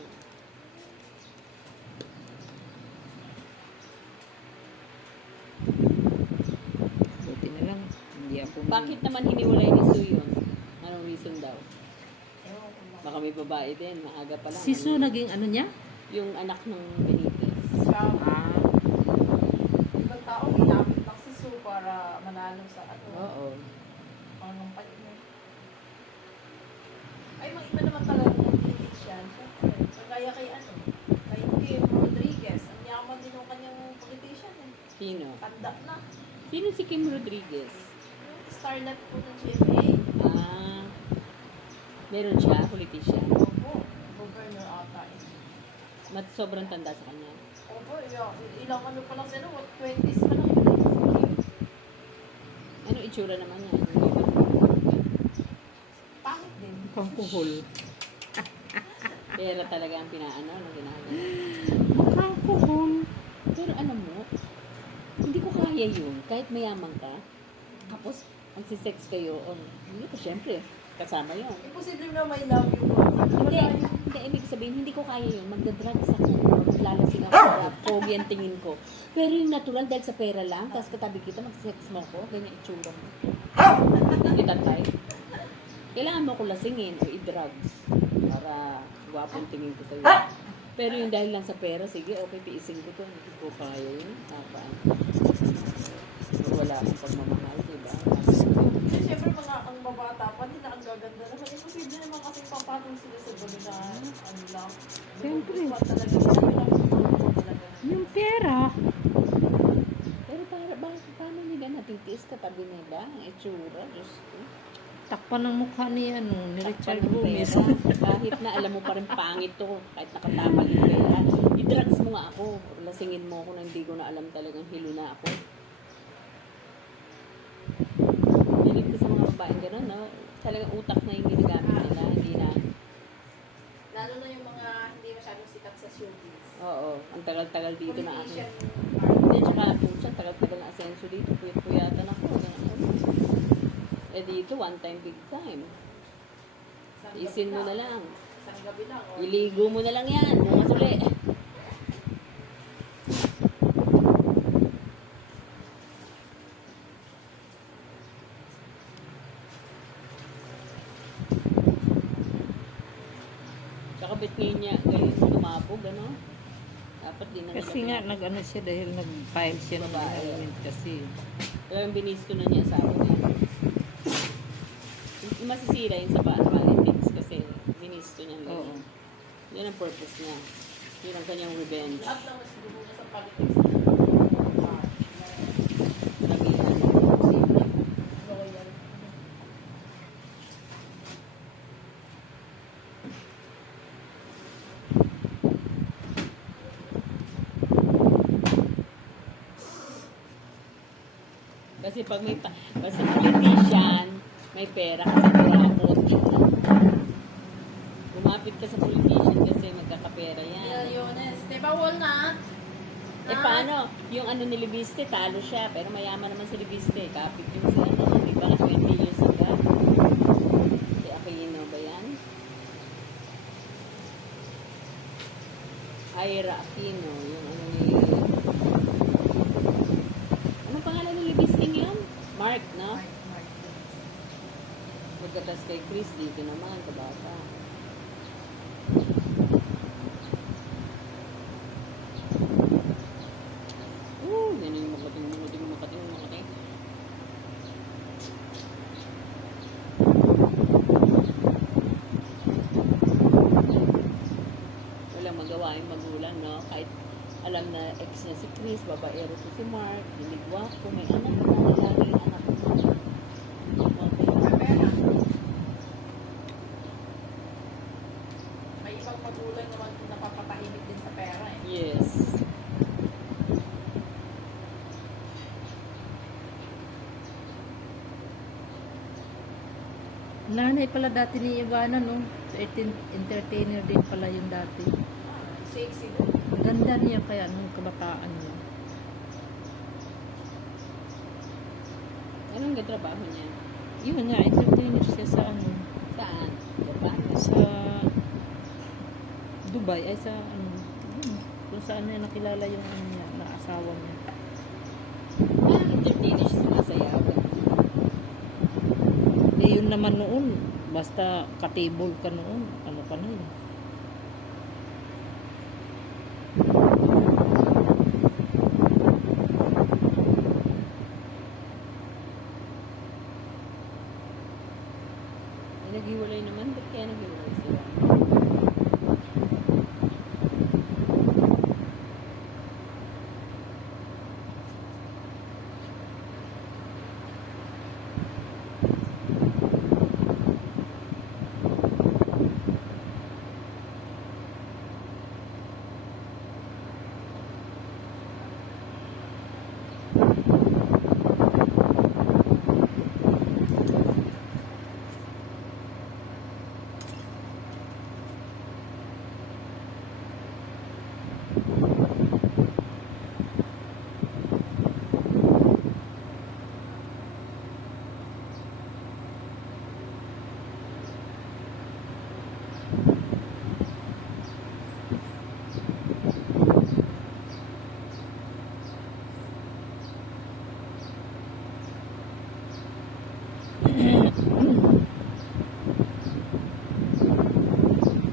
Buti na lang. Hindi ako... Bakit naman hiniwalay ni Sue yun? Anong reason daw? Ewan ko lang. Baka may babae din, maaga pa lang. Si Sue naging ano niya? Yung anak ng Benitez. Siya, Ah, ibang tao, ginamit lang si Sue para manalo sa ano. Oo. Anong palinga. Ay, mga iba naman talaga ng politician. Siyempre, kagaya kay ano, kay Kim Rodriguez. Ang yaman din yung kanyang politician eh. Sino? Tanda na. Sino si Kim Rodriguez? Yung starlet po ng GMA. Ah, meron siya, politician. Opo, governor ata eh. Sobrang tanda sa kanya. Opo, ilang ano pa lang sila, what, 20s pa lang yun. Si Kim. Ano itsura naman niya? Pangit din. pangkuhol. Pera talaga ang pinaano, ano ginagawa. Pangkuhol. Pero alam mo, hindi ko kaya yun. Kahit mayaman ka, tapos ang sex kayo, hindi ko syempre, kasama yun. Imposible na may love yung Hindi, hindi, ibig sabihin, hindi ko kaya yun. Magdadrugs ako, maglalasing ako, pogi ang tingin ko. Pero yung natural, dahil sa pera lang, tapos katabi kita, mag-sex mo ako, ganyan itsura mo. Hindi tatay. Kailangan mo ko lasingin o i-drugs para gwapong tingin ko sa'yo. Pero yung dahil lang sa pera, sige, okay, tiisin ko to. Hindi ko kaya yun. Wala akong pagmamahal, diba? Siyempre mga ang babata pa, nila ang gaganda naman. Imposible naman kasi papatong sila sa gulo na ano lang. Siyempre. Gusto talaga nila. Yung talaga. Yung pera. Pero paano nila natitiis katabi nila? Ang itsura, Diyos ko. Takpan ng mukha ni ano, ni Richard Takpan ng Gomez. pera. Kahit na alam mo pa rin pangit to, kahit nakatama yung pera, i-drugs mo nga ako. Or lasingin mo ako na hindi ko na alam talagang hilo na ako. Dinig ko sa mga babaeng gano'n, no? Talagang utak na yung ginagamit nila, hindi na. Lalo na yung mga hindi masyadong sikat sa showbiz. Oo, ang tagal-tagal dito na ako. Politician. Hindi, tsaka pucha, tagal-tagal na asenso dito. Puyat-puyatan ako. Eh dito, one time, big time. Isin mo na lang. Isang gabi lang. O. Iligo mo na lang yan. Bukas uli. Tsaka ba't ngayon niya galing tumabog, ano? Dapat din na Kasi nga, nag-ano siya dahil nag-file siya ng Babae. annulment kasi. Talagang binisto na niya sa akin. Masisira yun sa politics kasi binisto niya. Oo. Yan ang purpose niya. Yun ang kanyang revenge. Lahat lang mas gulo na sa politics. Sabihan. Loyal. Kasi pag may basta politician, may pera kasi kurakot. Lumapit ka sa politician kasi magkakapera yan. Milyones. Diba walnut? Eh paano? Yung ano ni Libiste, talo siya. Pero mayaman naman si Libiste. Kapit yung sa ano. Di ba ka 20 years ago? Si Aquino ba yan? Ira Aquino. Yung ano ni... Ano pangalan ni Libiste yun? Mark, no? Pagkatas kay Chris, dito naman, kabata. Yan yung magating alam na ex niya si Chris, babaero ko si Mark, diligwa ko, may anak na, lagi yung anak ko. Pera. May ibang magulang naman napapatahimik din sa pera eh. Yes. Nanay pala dati ni Ivana, no? Entertainer din pala yung dati. Sexy din. Ganda niya kaya nung kabataan niya. Anong trabaho niya? Yun nga, entertainer siya sa ano, Saan? Japan? sa Dubai, ay sa ano, yun, kung saan niya nakilala yung ano niya, na asawa niya. Entertainer siya sa masayawan. Eh, yun naman noon, basta ka-table ka noon, ano ka na yun. Naghiwalay naman, ba't kaya naghiwalay sila?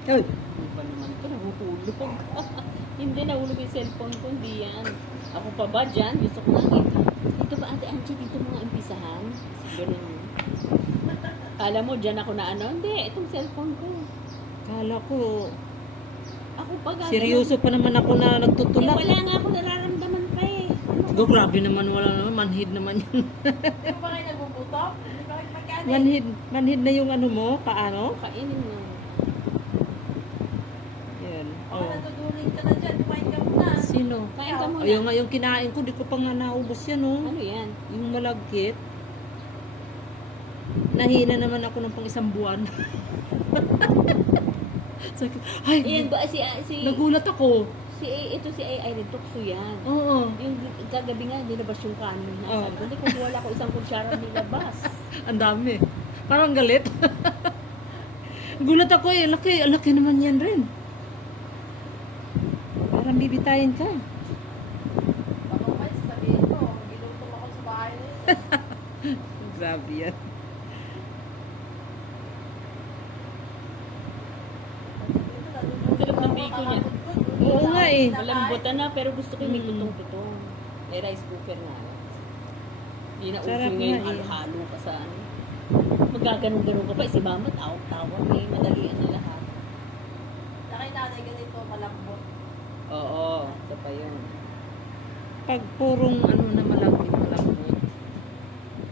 Ay, Ano ba naman ito? Nahuhulog. Hindi, nahulog yung cellphone ko. Hindi yan. Ako pa ba dyan? Gusto ko lang ito. Dito ba, Ate Angie? Dito mga impisahan? Ganun. Kala mo, dyan ako na ano? Hindi, itong cellphone ko. kala ko, Ako pa gagawin. seryoso pa naman ako na Eh, nagtutulak. wala nga ako nararamdaman pa eh. Go, grabe naman, wala naman, manhid naman yun. Hindi ba kayo nagbubutok? Hindi ba kayo magkano? manhid na yung ano mo, paano? Kainin mo. Yan, Oh, oh. natutulin ka na dyan. Kumain ka muna. Sino? Kain ka muna. Ayun nga, yung kinain ko, di ko pa nga naubos yan, oh. Ano yan? Yung malagkit. Nahina naman ako ng pang isang buwan. Sabi ko, ay, Ayan ba, nagulat ako. ito si Irene Tukso yan. Oo. Yung kagabi nga, nilabas yung kanin na. Oh. Sabi ko, hindi ko wala ko isang kutsara nilabas. Ang dami. Parang galit. Gulat ako eh. Laki naman yan rin. Parang bibitayin ka. Baka may sasabihin ko, gilutom ako sa bahay nila. Grabe yan. Sarap ng biko niya. Oo nga eh. Malambutan na, pero gusto ko yung may Mm. tutong-tutong. May rice cooker na. Hindi na uso Sarap ngayon nga eh. halo-halo ka sa ano. Magaganon-ganon ka pa. Si mama, tawag-tawag. May madalian na lahat. Na kay nanay ganito, malambot. Oo, ito pa yun. Pag purong ano na malambot.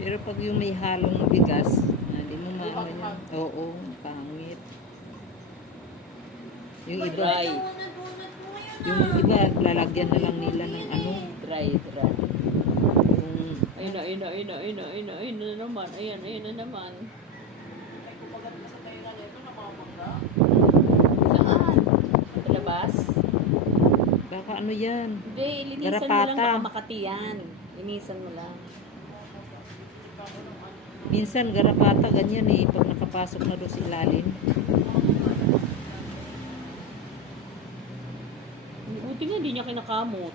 Pero pag yung may halong bigas, hindi mo maano yan. Oo, pangit. Yung iba, Dry. yung iba lalagyan na lang nila ng ano, Dry. yung Ayun na naman. Ayan na naman. Ay, kumagat na sa tayo na nito, nakamangga. Saan? Sa labas? baka ano yan. Hindi, linisan mo lang Garapata. baka Makati yan. Linisan mo lang. Minsan garapata ganyan eh, pag nakapasok na doon sa ilalim. Buti nga, hindi niya kinakamot.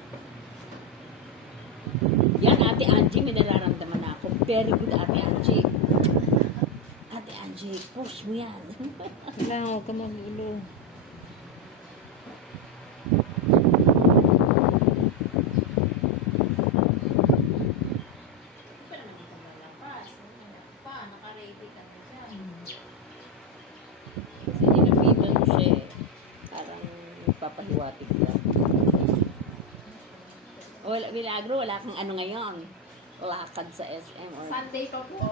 Yan, Ate Angie, may nararamdaman na ako. Very good, Ate Angie. Ate Angie, push mo yan. Kailangan huwag ka mag-ulo. Pero naman ka malapas. Pa, naka-ready ka na dyan. Kasi nilapitan mo siya eh. Parang papahiwatig ka. Wala, Milagro, wala kang ano ngayon. Lakad sa SM or... Sunday pa po.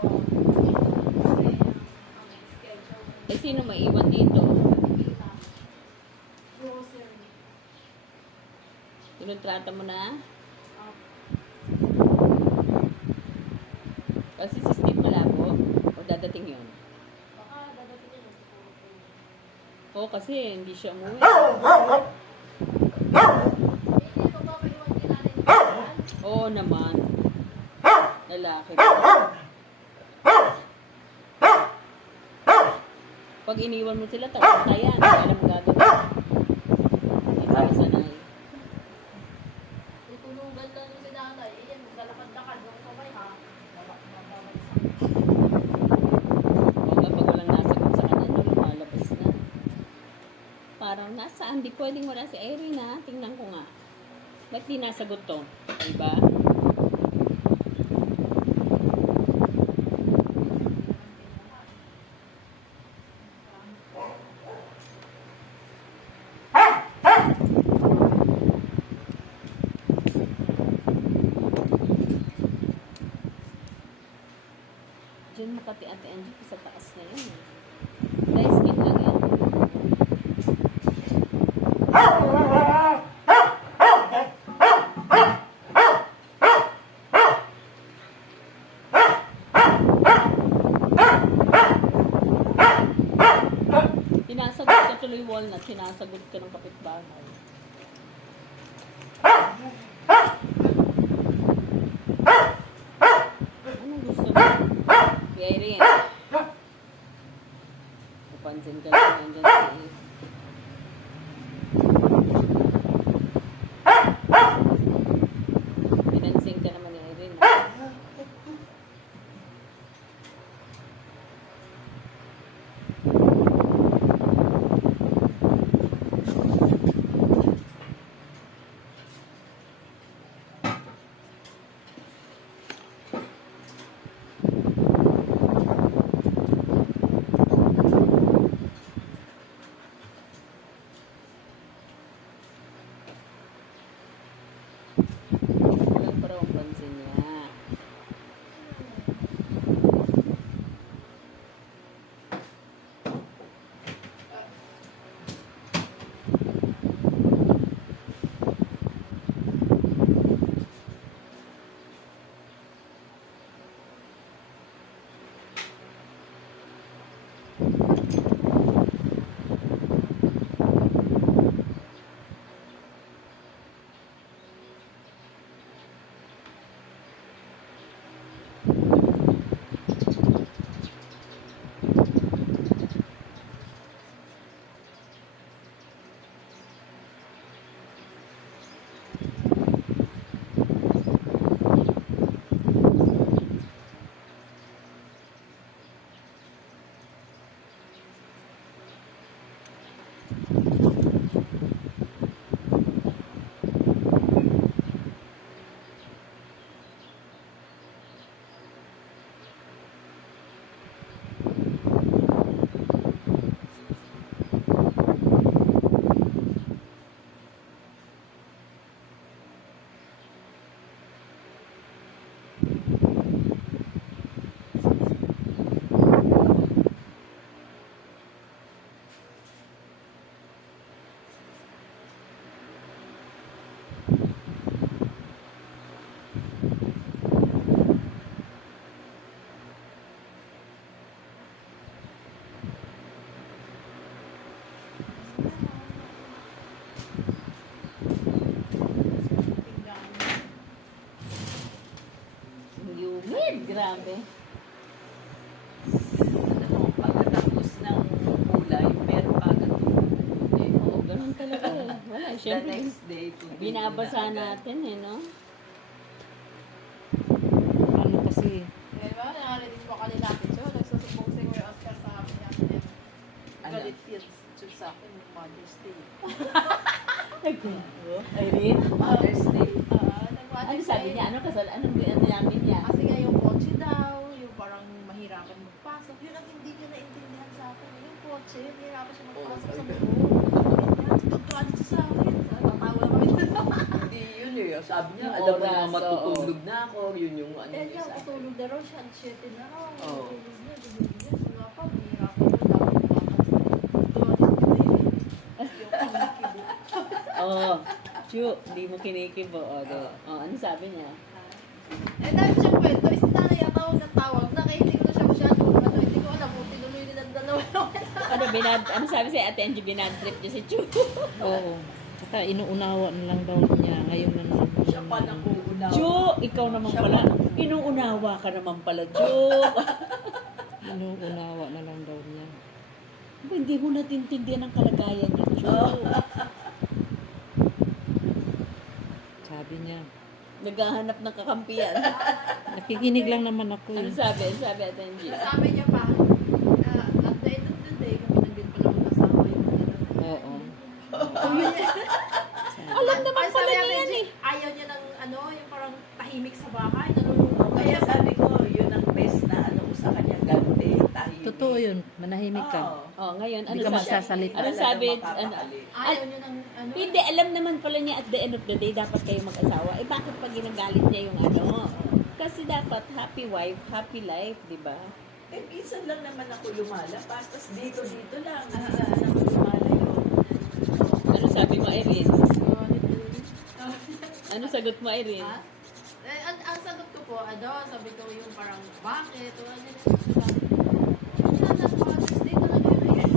Kasi ang schedule. Eh, sino maiwan dito? Grocery. Tinontrata mo na? Um, Kasi si Steve malabo? O dadating yun? baka dadating yun. Oo, kasi hindi siya umuwi. Eh, hindi pa ba maiwan din natin yung Oo naman. Lalaki. Pag iniwan mo sila, tayan. Alam mo gagawin. Hindi tayo sanay. tutulugan lang yung sinanay. Eh, yan, maglalakad-lakad. Huwag kamay ha. Babagsak. Oo nga, pag walang nasagot sa kanya, no, lumalabas na. Parang nasaan? Di pwedeng wala si Irene ha. Tingnan ko nga. Ba't di nasagot to? Diba? Diyan Makati Ate Angie, sa taas na yun. Dahil skin lang yan. Sinasagot ka tuloy walnut, sinasagot ka ng kapitbahay. Anong gusto mo? Kaya rin. Papansin ka lang nandyan si Eve. Pinansin ka naman ni Irene. Walang pa raw ang pansin niya. Humid, grabe. Ano, pagkatapos ng kulay, meron pa agad tubig. Oo, ganun talaga eh. Wala, The syempre. next day, tubig Binabasa na agad. natin eh, no? Ano kasi, Diba? Nakarinig mo kanina natin siya. Nagsusumbong si Kuya Oscar sa akin natin. Ano? Galit yun siya sa akin yung Mother's Day. Irene? Mother's Day. Ano Nag-Mother's sabi Day. niya? Ano namin niya? Kasi nga yung kotse daw, yung parang mahirapan magpasok. Yun ang hindi niya naintindihan sa akin. Yung kotse, mahirapan siya magpasok sa buo. Yan, tutugtuan siya sa akin. Tatawa kami. Hindi yun eh. Sabi niya, Yung alam mo oras, naman matutulog na ako. Yun yung ano Dahil niya nga, sa akin. matulog na raw siya, at 7 na raw. Oo. Matulog na, gumagigas. Wala pa, mahirapan ko. Dapat makakasal. Yung pangkikibo. Oo. Chu, hindi mo kinikibo. Ano sabi niya? Eh, dahil siya kwento, is nanay ang tawag na tawag na, kaya hindi ko na siya masyado, hindi ko alam kung tinuloy din ang dalawa. Ano sabi si Ate Angie, binad-trip niya si Chu? Oo. Tsaka inuunawa na lang daw niya. Ngayon na naman. Siya pa nakuunawa. Chu, ikaw naman Siya pala. pa. Inuunawa ka naman pala, Chu. Inuunawa na lang daw niya. Hindi mo natintindihan ang kalagayan niya, Chu. Sabi niya. Naghahanap ng kakampiyan. Nakikinig lang naman ako. Ano Eh. sabi? Ano sabi, Ate Angie? Sabi niya pa, at the end of the day, kami nang din pala mag-asawa yung dalawa. Oo. Alam naman Ay, pala sabi niya niya, yan eh. ayaw niya ng yung parang tahimik sa bahay, nalulungkot. Kaya sabi ko, yun ang best na ano ko sa kanya. Ganti, tahimik. Totoo yun. Manahimik ka. Oo. Oh, ngayon, ano Hindi ka sabi? magsasalita. Ano sabi? Ayaw niya ng Hindi, alam naman pala niya at the end of the day, dapat kayo mag-asawa. Eh, bakit pag ginagalit niya yung ano? Kasi dapat happy wife, happy life, di ba? Eh, minsan lang naman ako lumalabas. Tapos dito lang. Hindi naman ako lumalayo. Ano sabi mo, Irene? Ano sagot mo, Irene? Ha? Eh, ang sagot ko po, sabi ko yung parang, bakit? O ano yung Father's Day talaga yun.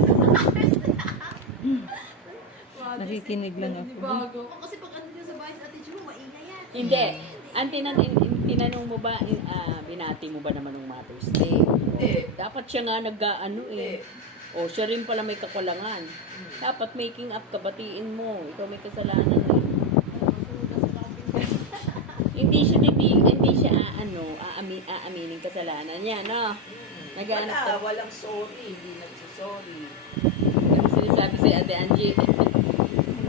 Nakikinig lang ako. Bago. Kasi pag ano din sa bahay sa Ate Ju, maingay yan. Hindi. Ang tinanong mo ba, binati mo ba naman ng Mother's Day? Hindi. Dapat siya nga nag-ano eh. O, siya rin pala may kakulangan. Dapat making up ka, batiin mo. Ikaw may kasalanan eh. Hindi siya aaminin kasalanan niya, no? Nag-aanap ka. Walang sorry. Hindi nagsasorry. Ano sinasabi si Ate Angie?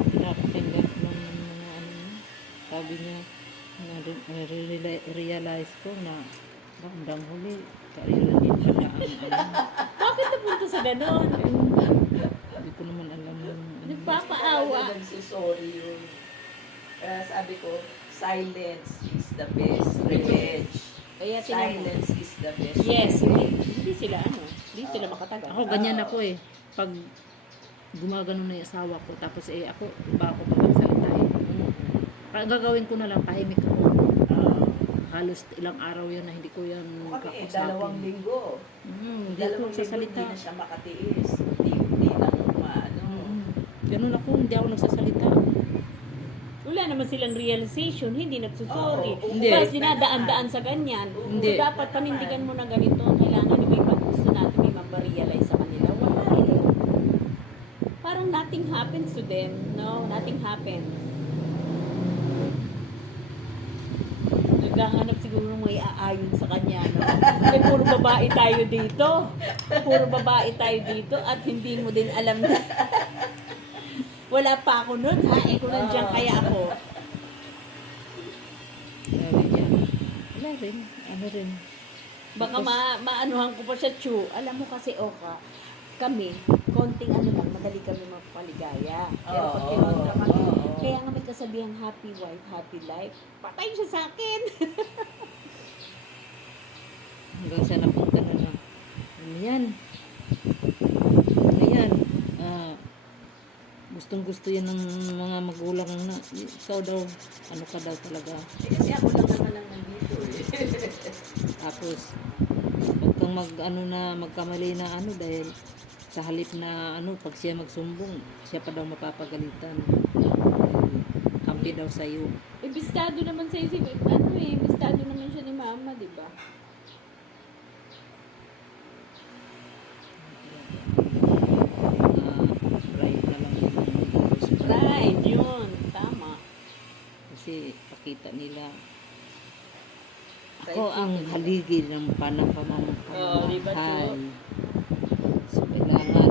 Pinapakinggan ko lang ng mga ano niya. Sabi niya, realize ko na bandang huli, karira din pala ang ano. Bakit napunta sa ganon? Hindi ko naman alam yung ano. Nagpapaawa. Nagsasorry yun. Kaya sabi ko, silence is the best revenge. Kaya tinanong. Silence is the best. Yes, hindi sila hindi sila makatagal. Ako ganyan ako eh. Pag gumagano na yung asawa ko, tapos ako, iba ako pag magsalita eh. Gagawin ko na lang, tahimik ako. Halos ilang araw yun na hindi ko yan Kami, kakusapin. 2 linggo. Hindi ako 2 linggo nagsasalita. hindi na siya makatiis. Hindi na maano. Ganun ako, hindi ako nagsasalita. Wala naman silang realization, hindi nagsusorry. Oo, hindi. Tapos dinadaan-daan sa ganyan. Hindi. So, dapat panindigan mo na ganito. Kailangan may pag gusto natin, may maparealize sa kanila. Wala eh. Parang nothing happens to them. No, nothing happens. Naghahanap siguro ng may aayon sa kanya. No? Kasi puro babae tayo dito. Puro babae tayo dito at hindi mo din alam na wala pa ako nun, ha? Kung nandiyan kaya ako. Sabi niya, wala rin, ano rin. Baka maanuhan ko pa siya, Chu. Alam mo kasi, Oka, kami, konting ano lang, madali kami mapaligaya. Pero pag kinontra kami, kaya nga may kasabihang happy wife, happy life, patay siya sa akin. Hanggang sa napunta na lang. Ano yan? Ano yan? Gustong gusto yan ng mga magulang na, ikaw daw, ano ka daw talaga. Kasi ako lang naman ang nandito eh. Tapos, huwag kang magkamali na dahil sa halip na pag siya magsumbong, siya pa daw mapapagalitan. Kampi daw sa'yo. Eh, bistado naman sa'yo si, bistado naman siya ni Mama, di ba? Pride na lang yun. Right, yun. Tama. Kasi pakita nila. Pride Ako ang chicken. haligi ng Oo, di ba, pamamahal. Chu? So, kailangan.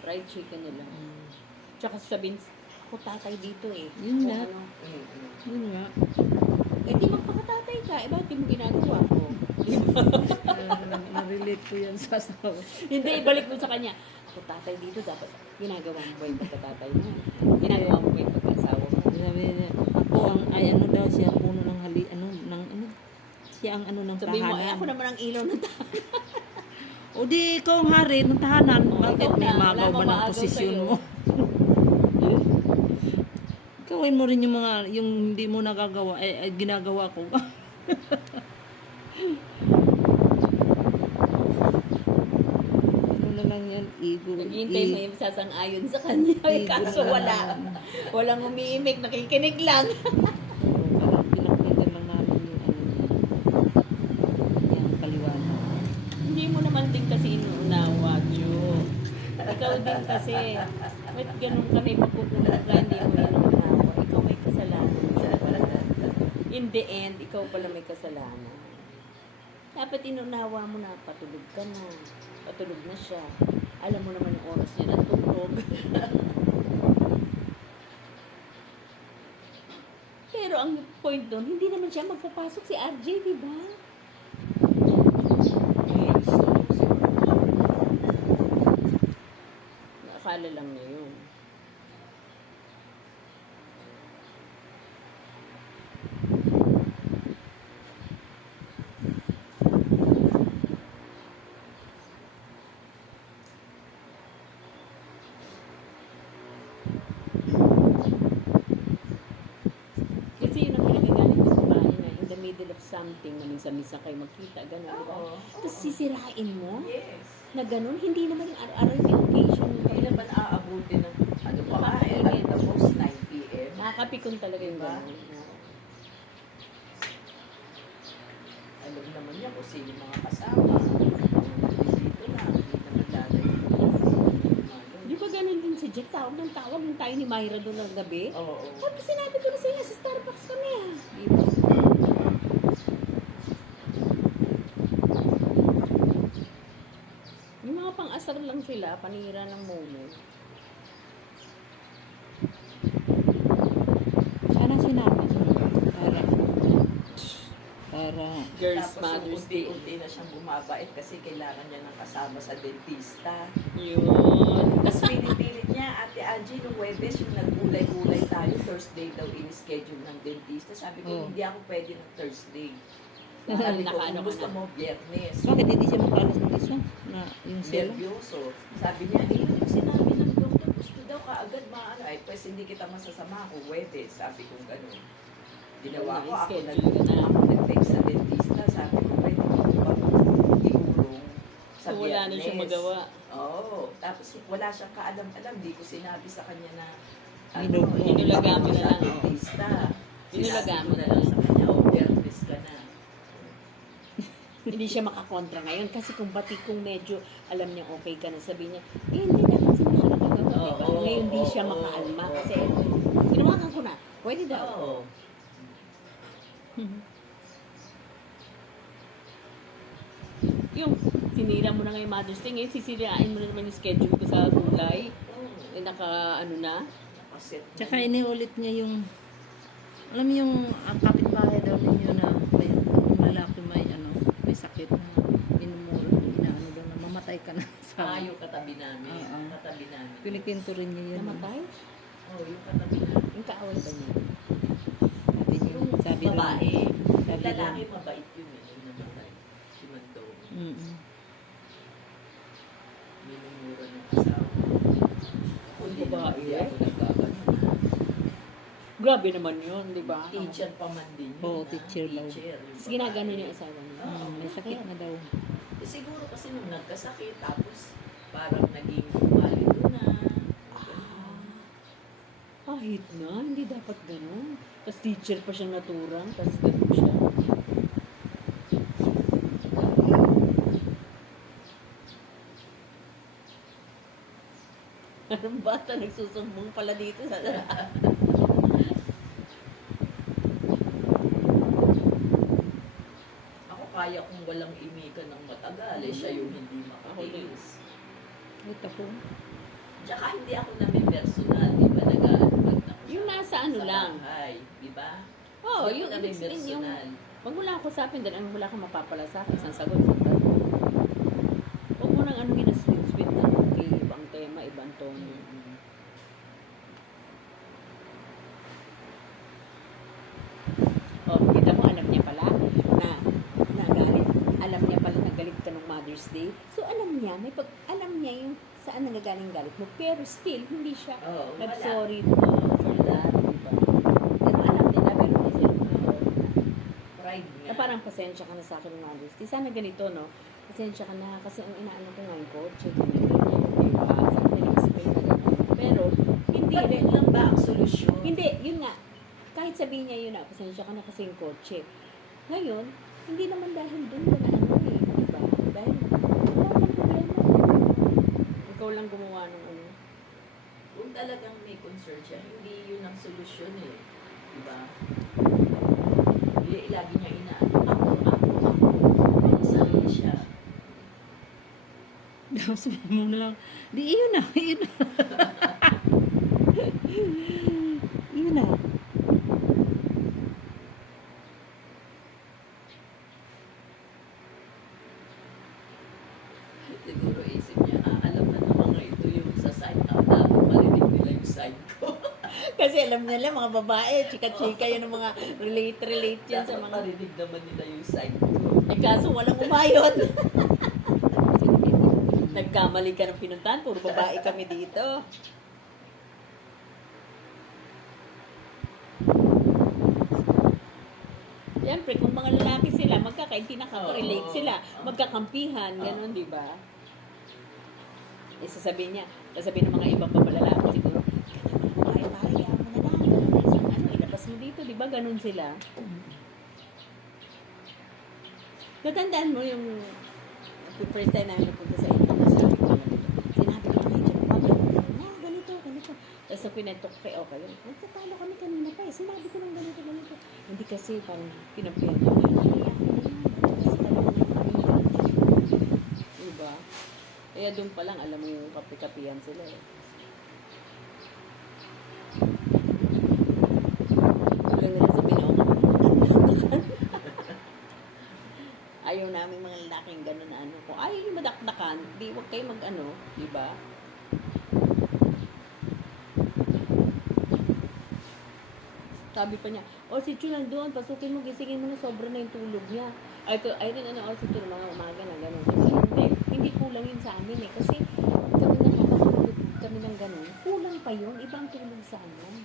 Fried chicken nila. Tsaka sabihin, ako tatay dito eh. Yun Ako nga. ano. Yun nga. Eh, di magpakatatay ka. Eh, bakit mo ginagawa ko? Na-relate ko yan sa asawa. Hindi, ibalik mo sa kanya. Ako tatay dito, dapat ginagawa mo ba yung pagkatatay mo? Ginagawa mo ba yung pagkasawa mo? Sabi niya, ako ang, ay ano daw siya, puno ng hali, ano, ng, ano, siya ang ano ng Sabihin mo, ay tahanan. ako naman ang ilaw ng tahanan. O di, ikaw ang hari ng tahanan. Oh, Bakit ikaw may na. magaw Wala ba ng maagaw posisyon sa'yo. mo? Gawin mo rin yung mga, yung hindi mo nagagawa, ay ginagawa ko. Ano na lang yan, ego. Naghihintay mo yung sasang-ayon sa kanya. Kaso wala. Walang umiimik, nakikinig lang. Parang pinakinggan lang namin yung ano niya, yung paliwanag. Hindi mo naman din kasi inuunawa, Jo. Ikaw din kasi. Ba't ganun ka may pagkukulang ka, hindi mo inuunawa. Ikaw may kasalanan. In the end, ikaw pala may kasalanan. Dapat inuunawa mo na, patulog ka na. Patulog na siya. Alam mo naman yung oras niya na tulog. Pero ang point doon, hindi naman siya magpapasok si RJ, di ba? Akala lang niya yun. Kasi yun ang pinagagalit ng babae na in the middle of something, mamisa-misa kayo magkita, gano'n, di ba? Oo. Tapos sisirain mo Yes. na gano'n, hindi naman yung araw-araw yung occasion. Hindi naman aabuti ng ano pa nga eh, at the most 9 p.m. Nakakapikon talaga yung Diba? gano'n. Oo. Alam naman niya kung sino yung mga kasama. Dito na, hindi naman lalayo. Di ba ganun din si Jack? Tawag ng tayo ni Myra doon ng gabi. Oo. Tapos sinabi ko na sa inyo, sa Starbucks kami ah. Di ba? Yung mga pang-asar lang sila, panira ng moment. Sana sinabi para Girls Tapos Mother's Day. unti-unti na siyang bumabait kasi kailangan niya ng kasama sa dentista. Yun. Tapos pinipilit niya, Ate Angie, nung Webes, yung naggulay-gulay tayo, Thursday daw in-schedule ng dentista. Sabi ko, Oh. hindi ako pwede ng Thursday. Sabi ko, Nakaano kung ka gusto na? mo, Biyernes. bakit hindi siya makalas ng isa na yung sila? Nervyoso. Sabi niya, eh, yun yung sinabi ng doktor, gusto daw kaagad maano. Ay, pues hindi kita masasama kung Webes. Sabi ko, gano'n. Ginawa ko, Schedule na. ako nag-text sa dentista. Sabi ko, pwede mo ba iurong sa So, wala na siyang Biyernes? magawa. Oo. Tapos wala siyang kaalam-alam. Di ko sinabi sa kanya na Inulaga mo na lang, oh. dentista. Inulaga Sinabi mo ko na na lang lang. sa kanya, Biyernes ka na. Hindi siya makakontra ngayon kasi kung medyo alam niya okay ka na, sabi niya, hindi dapat sinusunod ang gagawin. Oo, Diba? Ngayon di siya oo, makaalma oo. kasi tinawagan ko na. Pwede daw. Oo. Yung sinira mo na ngayon Mother's Day, ngayon sisirain mo na naman yung schedule ko sa gulay. Eh, ano na. Nakaset na. Tsaka iniulit niya yung, alam mo yung ang kapitbahay daw ninyo na may yung lalaki may sakit na minumura, inaano daw na mamatay ka na sa Yung katabi namin. Oo. Katabi namin. Kinikinto rin niya yun. Namatay? Yung katabi namin. Yung kaaway ba niya? Sabi niya, sabi daw. Babae. Yung Sabi daw. lalaki mabait yun eh. Yung namatay. Si Mando. Mm-mm. Minumura ng asawa. Hindi babae? Hindi ako nagkakano. Grabe naman yun, di ba? Teacher pa man din yun. Oo, teacher daw. Teacher. Tapos ginagano niya yung asawa niya. May sakit na daw. Siguro kasi nung nagkasakit, tapos parang naging valido na. Kahit na, hindi dapat gano'n. Tapos teacher pa siyang naturang, tapos gano'n siya. Anong bata nagsusumbong pala dito sa Ako kaya kung walang imikan ng matagal, eh siya yung hindi makatiis. Ito po. Tsaka hindi ako namin personal, di ba? Nag-aantag na ako Yung nasa ano sa lang. bahay, di ba? Oh, Hindi yung ako namin yung personal. wag mo lang ako usapin din, wala kang mapapala sa akin, isang sagot sa tanong. Huwag mo nang anuhin na sweet na okay, ibang tema, ibang tono. Mm. Thursday. So alam niya, alam niya yung saan nanggagaling galit mo. Pero still, hindi siya Oo, wala. nag-sorry for that. Diba? Pero alam nila, pero kasi, Pride nga. na parang pasensya ka na sa akin, Mother's Day. Sana ganito, no? Pasensya ka na kasi ang inaano ko nga yung kotse. Diba? Sabi nila, explain na ganun. Pero, hindi Hindi rin. lang ba ang solusyon? Hindi, yun nga. Kahit sabihin niya yun na, pasensya ka na kasi yung kotse. Ngayon, hindi naman dahil dun ka na ano eh. Diba? Dahil, wala kang problema. Ikaw lang gumawa ng ano. Kung talagang may concern siya, hindi yun ang solusyon eh. Diba? Lagi niya inaano, ako. Sabi siya. Tapos mo na lang, di iyon na, iyon na. Iyon na. Siguro isip niya, alam na ng mga ito yung sa side. Dapat marinig nila yung side ko. Kasi alam nila, mga babae, chika-chika yun ng mga relate yan sa Dapat mga... marinig naman nila yung side ko. Eh kaso walang umayon. Nagkamali ka ng pinuntahan, puro babae kami dito. Siyempre, kung mga lalaki sila, magkakaintinakaka-relate Oo. sila, magkakampihan, gano'n, di ba? Eh, sasabihin niya, sasabihin ng mga ibang papalalaki siguro, kaya naman, kaya mo na lang, isang ano, ilabas mo dito, di ba? Gano'n sila. Natandaan mo yung first time namin napunta sa inyo, sinabi ko ganito, ganito. Tapos nung pinantok kay okay, nagtatalo kami kanina pa eh. Sinabi ko ng ganito. Hindi kasi parang pinampihan ko. Diba? Kaya doon pa lang alam mo yung kapi-kapihan sila eh. Walang nila sabihin ako. Ayaw namin mga lalaking gano'n na ano. Kung ayaw yung madakdakan, di wag kayo mag-ano, di ba? Sabi pa niya, si Chu nandun, pasukin mo, gisingin mo na, sobra na yung tulog niya. Ay rin, si Chu, mga umaga na gano'n. Hindi kulang yun sa amin eh. Kasi kami ng gano'n, kulang pa yun, ibang tulog sa amin.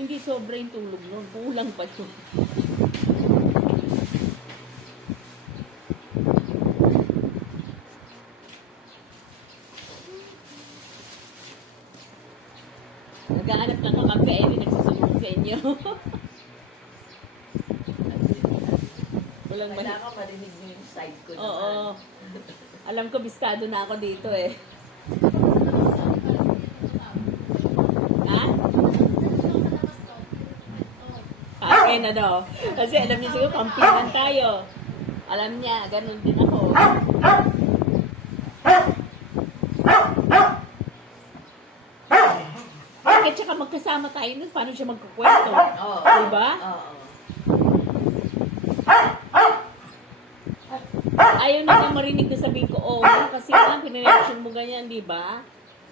Hindi sobra yung tulog nun, kulang pa yun. Naghahanap ng kakampi, ay rin nagsusumbong sa inyo. Walang mali. Kailangan marinig mo yung side ko naman. Oo. Alam ko, biskado na ako dito eh. Ha? Akin na daw. Kasi alam niya siguro, kampihan tayo. Alam niya, ganun din ako. Bakit tsaka magkasama tayo nun? Paano siya magkukwento? Oo. Diba? Oo. Ayaw na nga marinig na sabihin ko, kasi nga, pinareaction mo ganyan, di ba?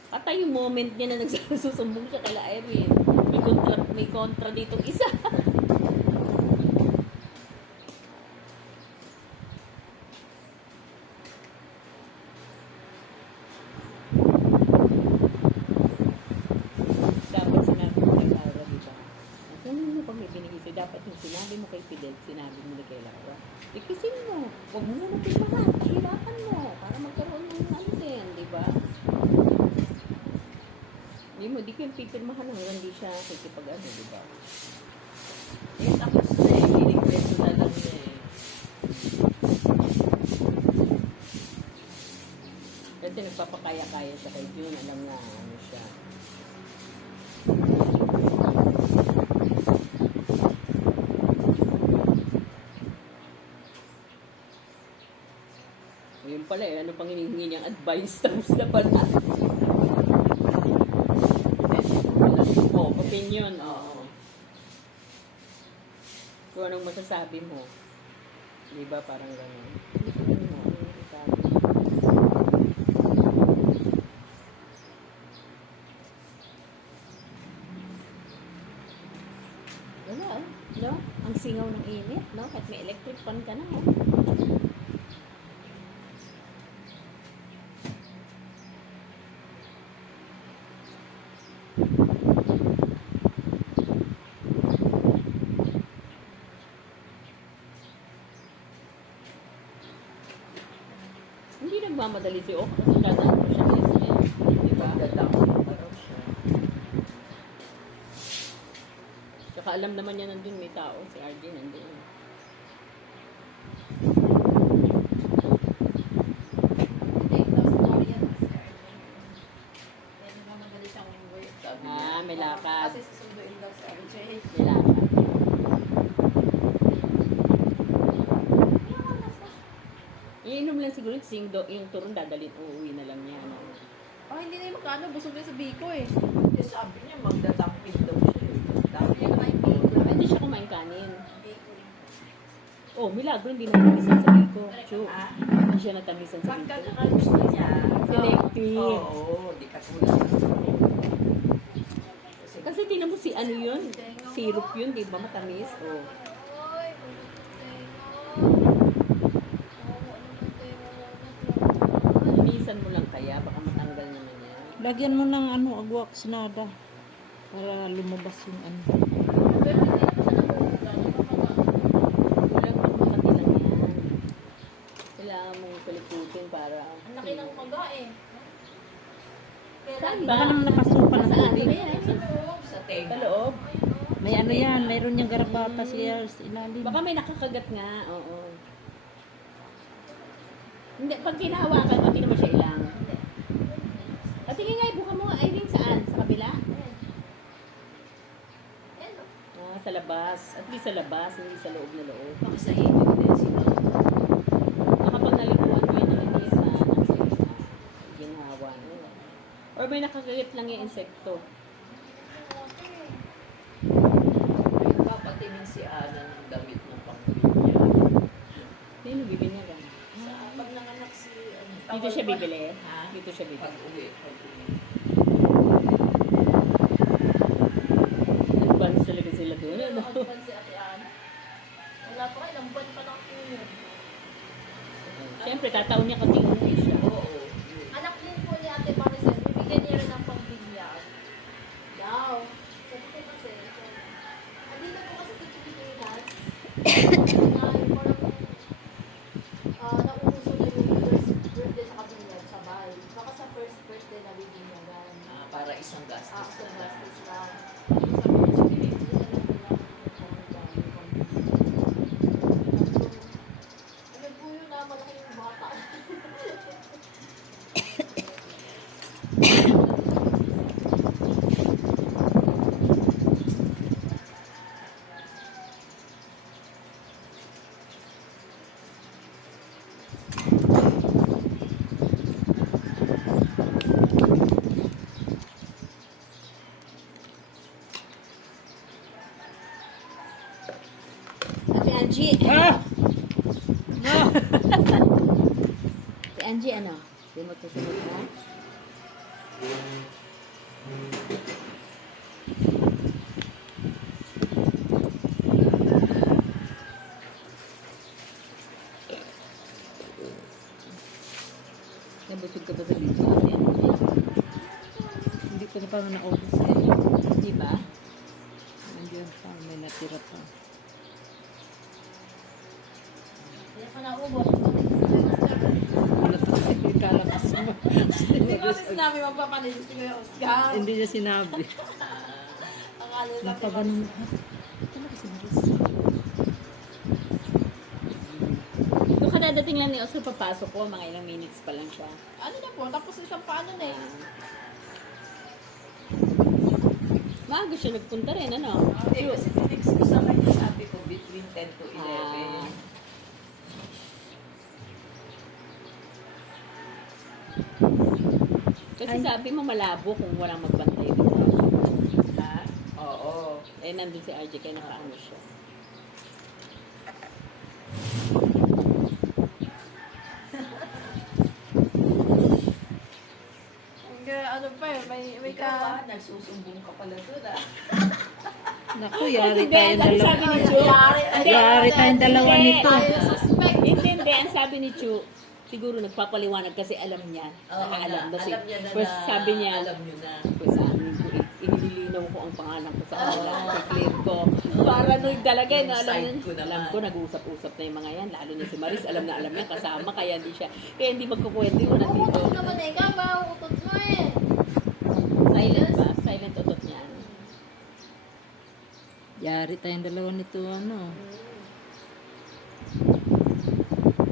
Patay yung moment niya na nagsusumbong siya kala Irene. May kontra ditong isa. Dapat sinabi mo kay Laura, di ba? Kung ano pag may binigay sa'yo, dapat yung sinabi mo kay Fidel, sinabi mo kay Laura. Ikisin mo. Huwag mo muna pirmahan. Pahirapan mo. Para magkaroon ng ano din, di ba? Di ko yung pipirmahan hanggang di siya kikipag-ano, di ba? Eh, tapos na eh. Pinigreso na lang niya eh. Kasi nagpapakaya-kaya siya kay June. Alam na ano siya. Yun pala eh. Ano pang hinihingi niyang advice? Tapos na pala. Opinion. Oo. Kung anong masasabi mo. Di ba? Parang gano'n. Hindi ko alam mo. Ano yung sabi? Wala oh. No? Ang singaw ng init, no? At may electric fan ka na, oh. Hindi nagmamadali si Ok kasi dadaan ko siya SM. Diba? Magdadampi pa raw siya. Tsaka alam naman niya nandun may tao. Si RJ nandun. Take daw si Dorian, si Arjen. Kaya nagmamadali siyang umuwi. Sabi niya, Ah, may lakad. Kasi susunduin daw si RJ. May lakad. Iinom lang siguro yung turun dadalhin. Uuwi na lang niya. Ano? Oh, hindi na yung magkano. Busog na sa Biko eh. eh, sabi niya, magdadamping daw siya. Dami niya na Pwede siya kumain kanin. Biko eh. Oh, milagro, hindi na tamisan sa biko. Chu, Ah, hindi siya natamisan sa pagka biko. gusto niya. Selective. Oo, di katulad. Kasi Kasi tingnan mo si ano yun, syrup yun, di ba matamis? Oh. Oy, tenga. Linisan mo lang kaya, baka matanggal naman yan. Lagyan mo ng ano, agwak sinada. Para lumabas yung ano. Pero hindi naman siya nabubugan. Kulang pang makati lang yan. Kailangan mong palikutin para... Ang laki ng maga eh. Kaya Saan lagi- ba? Baka naman napasukan ng Saan tubig. ba yan? sa tenga. Sa loob? May ano yan, mayroon niyang garapata siya sa ilalim. Baka may nakakagat nga, oo. Hindi, pag kinahawakan mo, hindi naman siya ilang. At tingin nga, ibuka mo nga, Irene, saan? Sa kabila? Ayan, oh. Ah, sa labas. At least sa labas, hindi sa loob na loob. Baka sa ibig din sila. Baka pag nalikuan mo yun, hindi sa ginhawa. Or may nakakagat lang yung insekto. Nagpapatingin si Ana ng damit ng pangbinya. Sino bibili niya ka? Sa pag nanganak si ano. Dito siya bibili? Ha? Dito siya bibili. Pag-uwi, pag-uwi. Advance talaga sila doon. Ano? Nakakpan si Ate Ann. Wala pa ilang buwan pa lang po yun. Siyempre, tataon niya kasi umuwi siya. Oo. Anak din po ni Ate Maricel, bibigyan niya rin ng pangbinyag. Daw. Sabi ko kasi, andito po kasi sa Pilipinas, na yung parang nauuso na yung first birthday sa kabinyag sa bahay. Baka sa first birthday na bibinyagan. Ah, para isang gastos. Sa gastos lang. Tapos sabi niya, sige, bibigyan na lang nila ng ano po yun na malaki yung bata. Ate Angie, Ah! Ate Angie, ano? Di mo tusunod ha? Nabusog ka ba sa video natin? Hindi ko na pa na-obos eh. Di ba? Nandiyan pa, may natira pa. Kaya ka naubos. Ano to? Kalakas mo. Hindi ko kasi sinabi magpapanis si Kuya Oscar. Hindi niya sinabi. Ang ano lang. Napaganon. Talaga si Maris. So, kadadating lang ni Oscar papasok ko, mga ilang minutes pa lang siya. Ano na po, tapos isang paano na eh. Maaga siya nagpunta rin, ano? Eh, kasi tinext ko sa kanya, sabi ko, between 10 to 11. Ah. Kasi sabi mo malabo kung walang magbantay dito. Ha? Oo. Eh, nandun si RJ kaya nakaano siya. Ano pa eh, may Ikaw ka... ah, nagsusumbong ka pala doon ah. Naku, yari Hindi, tayong ang dalawa. sabi ni Chu. Yari tayong dalawa Hindi. nito. Tayo suspect. Hindi, ang sabi ni Chu, siguro nagpapaliwanag kasi alam niya. Oo, Nakaalam na alam niya na Pues na, sabi niya, alam niyo na. pues inililin malinaw ko ang pangalan ko sa kanila. I-clear ko. Para nung talaga, Yung no, side ko naman. alam ko, nag-usap-usap na yung mga yan. Lalo na si Maris, alam na alam niya, kasama. Kaya hindi magkukwento yun nandito. Utot naman eh, kaba, utot mo eh. Silent ba? Silent utot niya. Yari tayong dalawa nito, ano.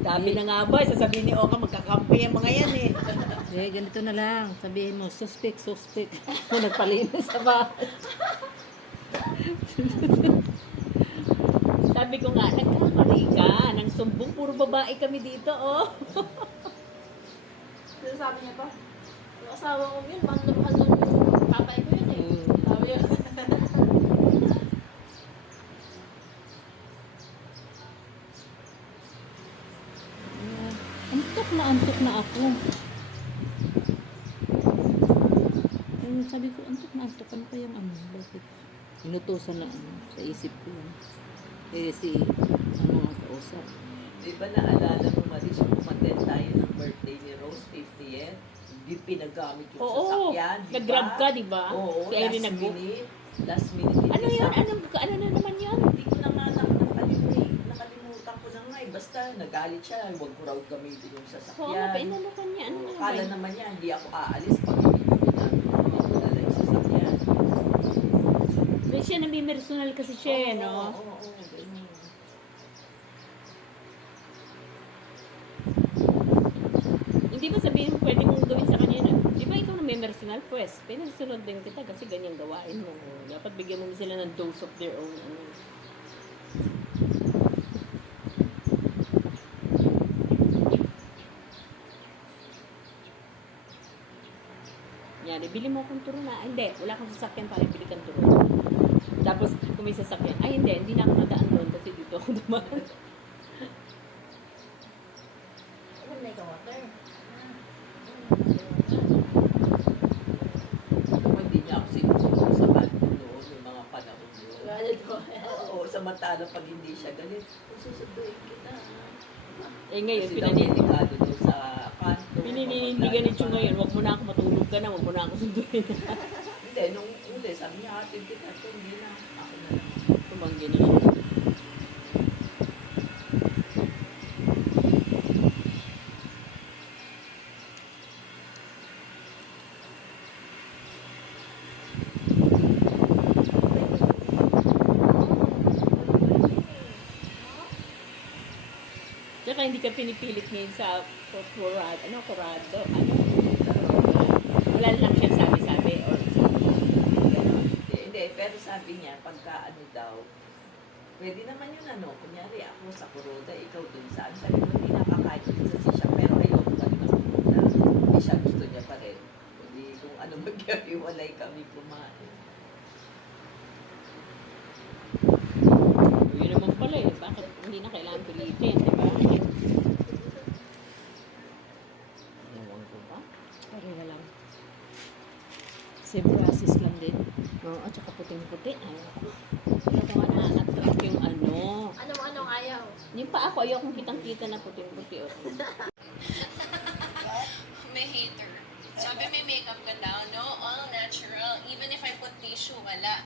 Dami na nga ba, sasabihin ni Oka, magkakampi ang mga yan eh. Eh, ganito na lang. Sabihin mo, suspect. Kung nagpalinis sa bahay. Sabi ko nga, nagkamali ka, nang sumbong, puro babae kami dito, oh. Pero sabi niya pa, yung asawa ko yun, mahal na mahal ng papay ko yun eh. Sabi yun. Antok na ako. Eh, sabi ko, antok na. Ano kayang ano? Bakit? Inutusan na ano, sa isip ko yun. Eh, si, ano nga kausap. Di ba naalala mo, Maris, yung umattend tayo ng birthday ni Rose, 50th? Hindi pinagamit yung Oo, sasakyan, di ba? nag-grab ka, di ba? Oo, Si Irene nag-book. Last minute. Ano yun? Ano na naman yun? Hindi ko na nga nakalimutan ko na nga eh. Basta nagalit siya, huwag ko raw gamitin yung Oo, sasakyan. painalukan niya. Ano na Akala naman? naman niya, hindi ako aalis pag hindi ko pinadala yung sasakyan. Pero siya, nabimersonal kasi siya, eh, no? Oo, ganun. Hindi ba sabihin mo pwede mong gawin sa kanya na, di ba ikaw na may personal? Pues, pinasunod din kita kasi ganyan gawain mo. Dapat bigyan mo sila ng dose of their own. Ano. Yan, bili mo akong turo na. Ay, hindi, wala akong sasakyan para bili kang turo. Tapos, kung may sasakyan, ay hindi na ako nadaan doon kasi dito ako dumaan. Ano na ikaw, water? Kung hindi niya ako sinusunod sa bando noon, yung mga panahon yun. Galit ko. Oo, samantala pag hindi siya galit, susunduin kita. Eh ngayon, Kasi daw delikado doon sa kanto. pinininindigan ni Chong ngayon, wag mo na ako matulog ka na, wag mo na ako sunduin. Hindi, sabi niya, atin kita, hindi na, ako na lang. Tumanggi na lang. Tsaka hindi ka pinipilit ngayon sa Corrado, wala lang siya sabi-sabi or Ganon. Hindi, pero sabi niya, pagka ano daw, pwede naman yun ano, kunyari ako sa Kuroda, ikaw dun saan. Sabi ko, hindi nakakain ko sa siya, pero ayoko pa rin mapunta. Eh siya gusto niya pa rin. Hindi kung ano maghiwalay kami kumain. yun naman pala eh, bakit hindi na kailangan pilitin, di ba? Ewan ko ba? Pareha lang. Same process lang din. Oo, at saka puting-puti. Ay, ako. Ano ko nga na-attract yung ano. Anong ayaw? Yung pa ako, ayokong kitang-kita na puting-puti. Oh. May hater. Sabi may makeup ka daw. No, all natural. Even if I put tissue, wala.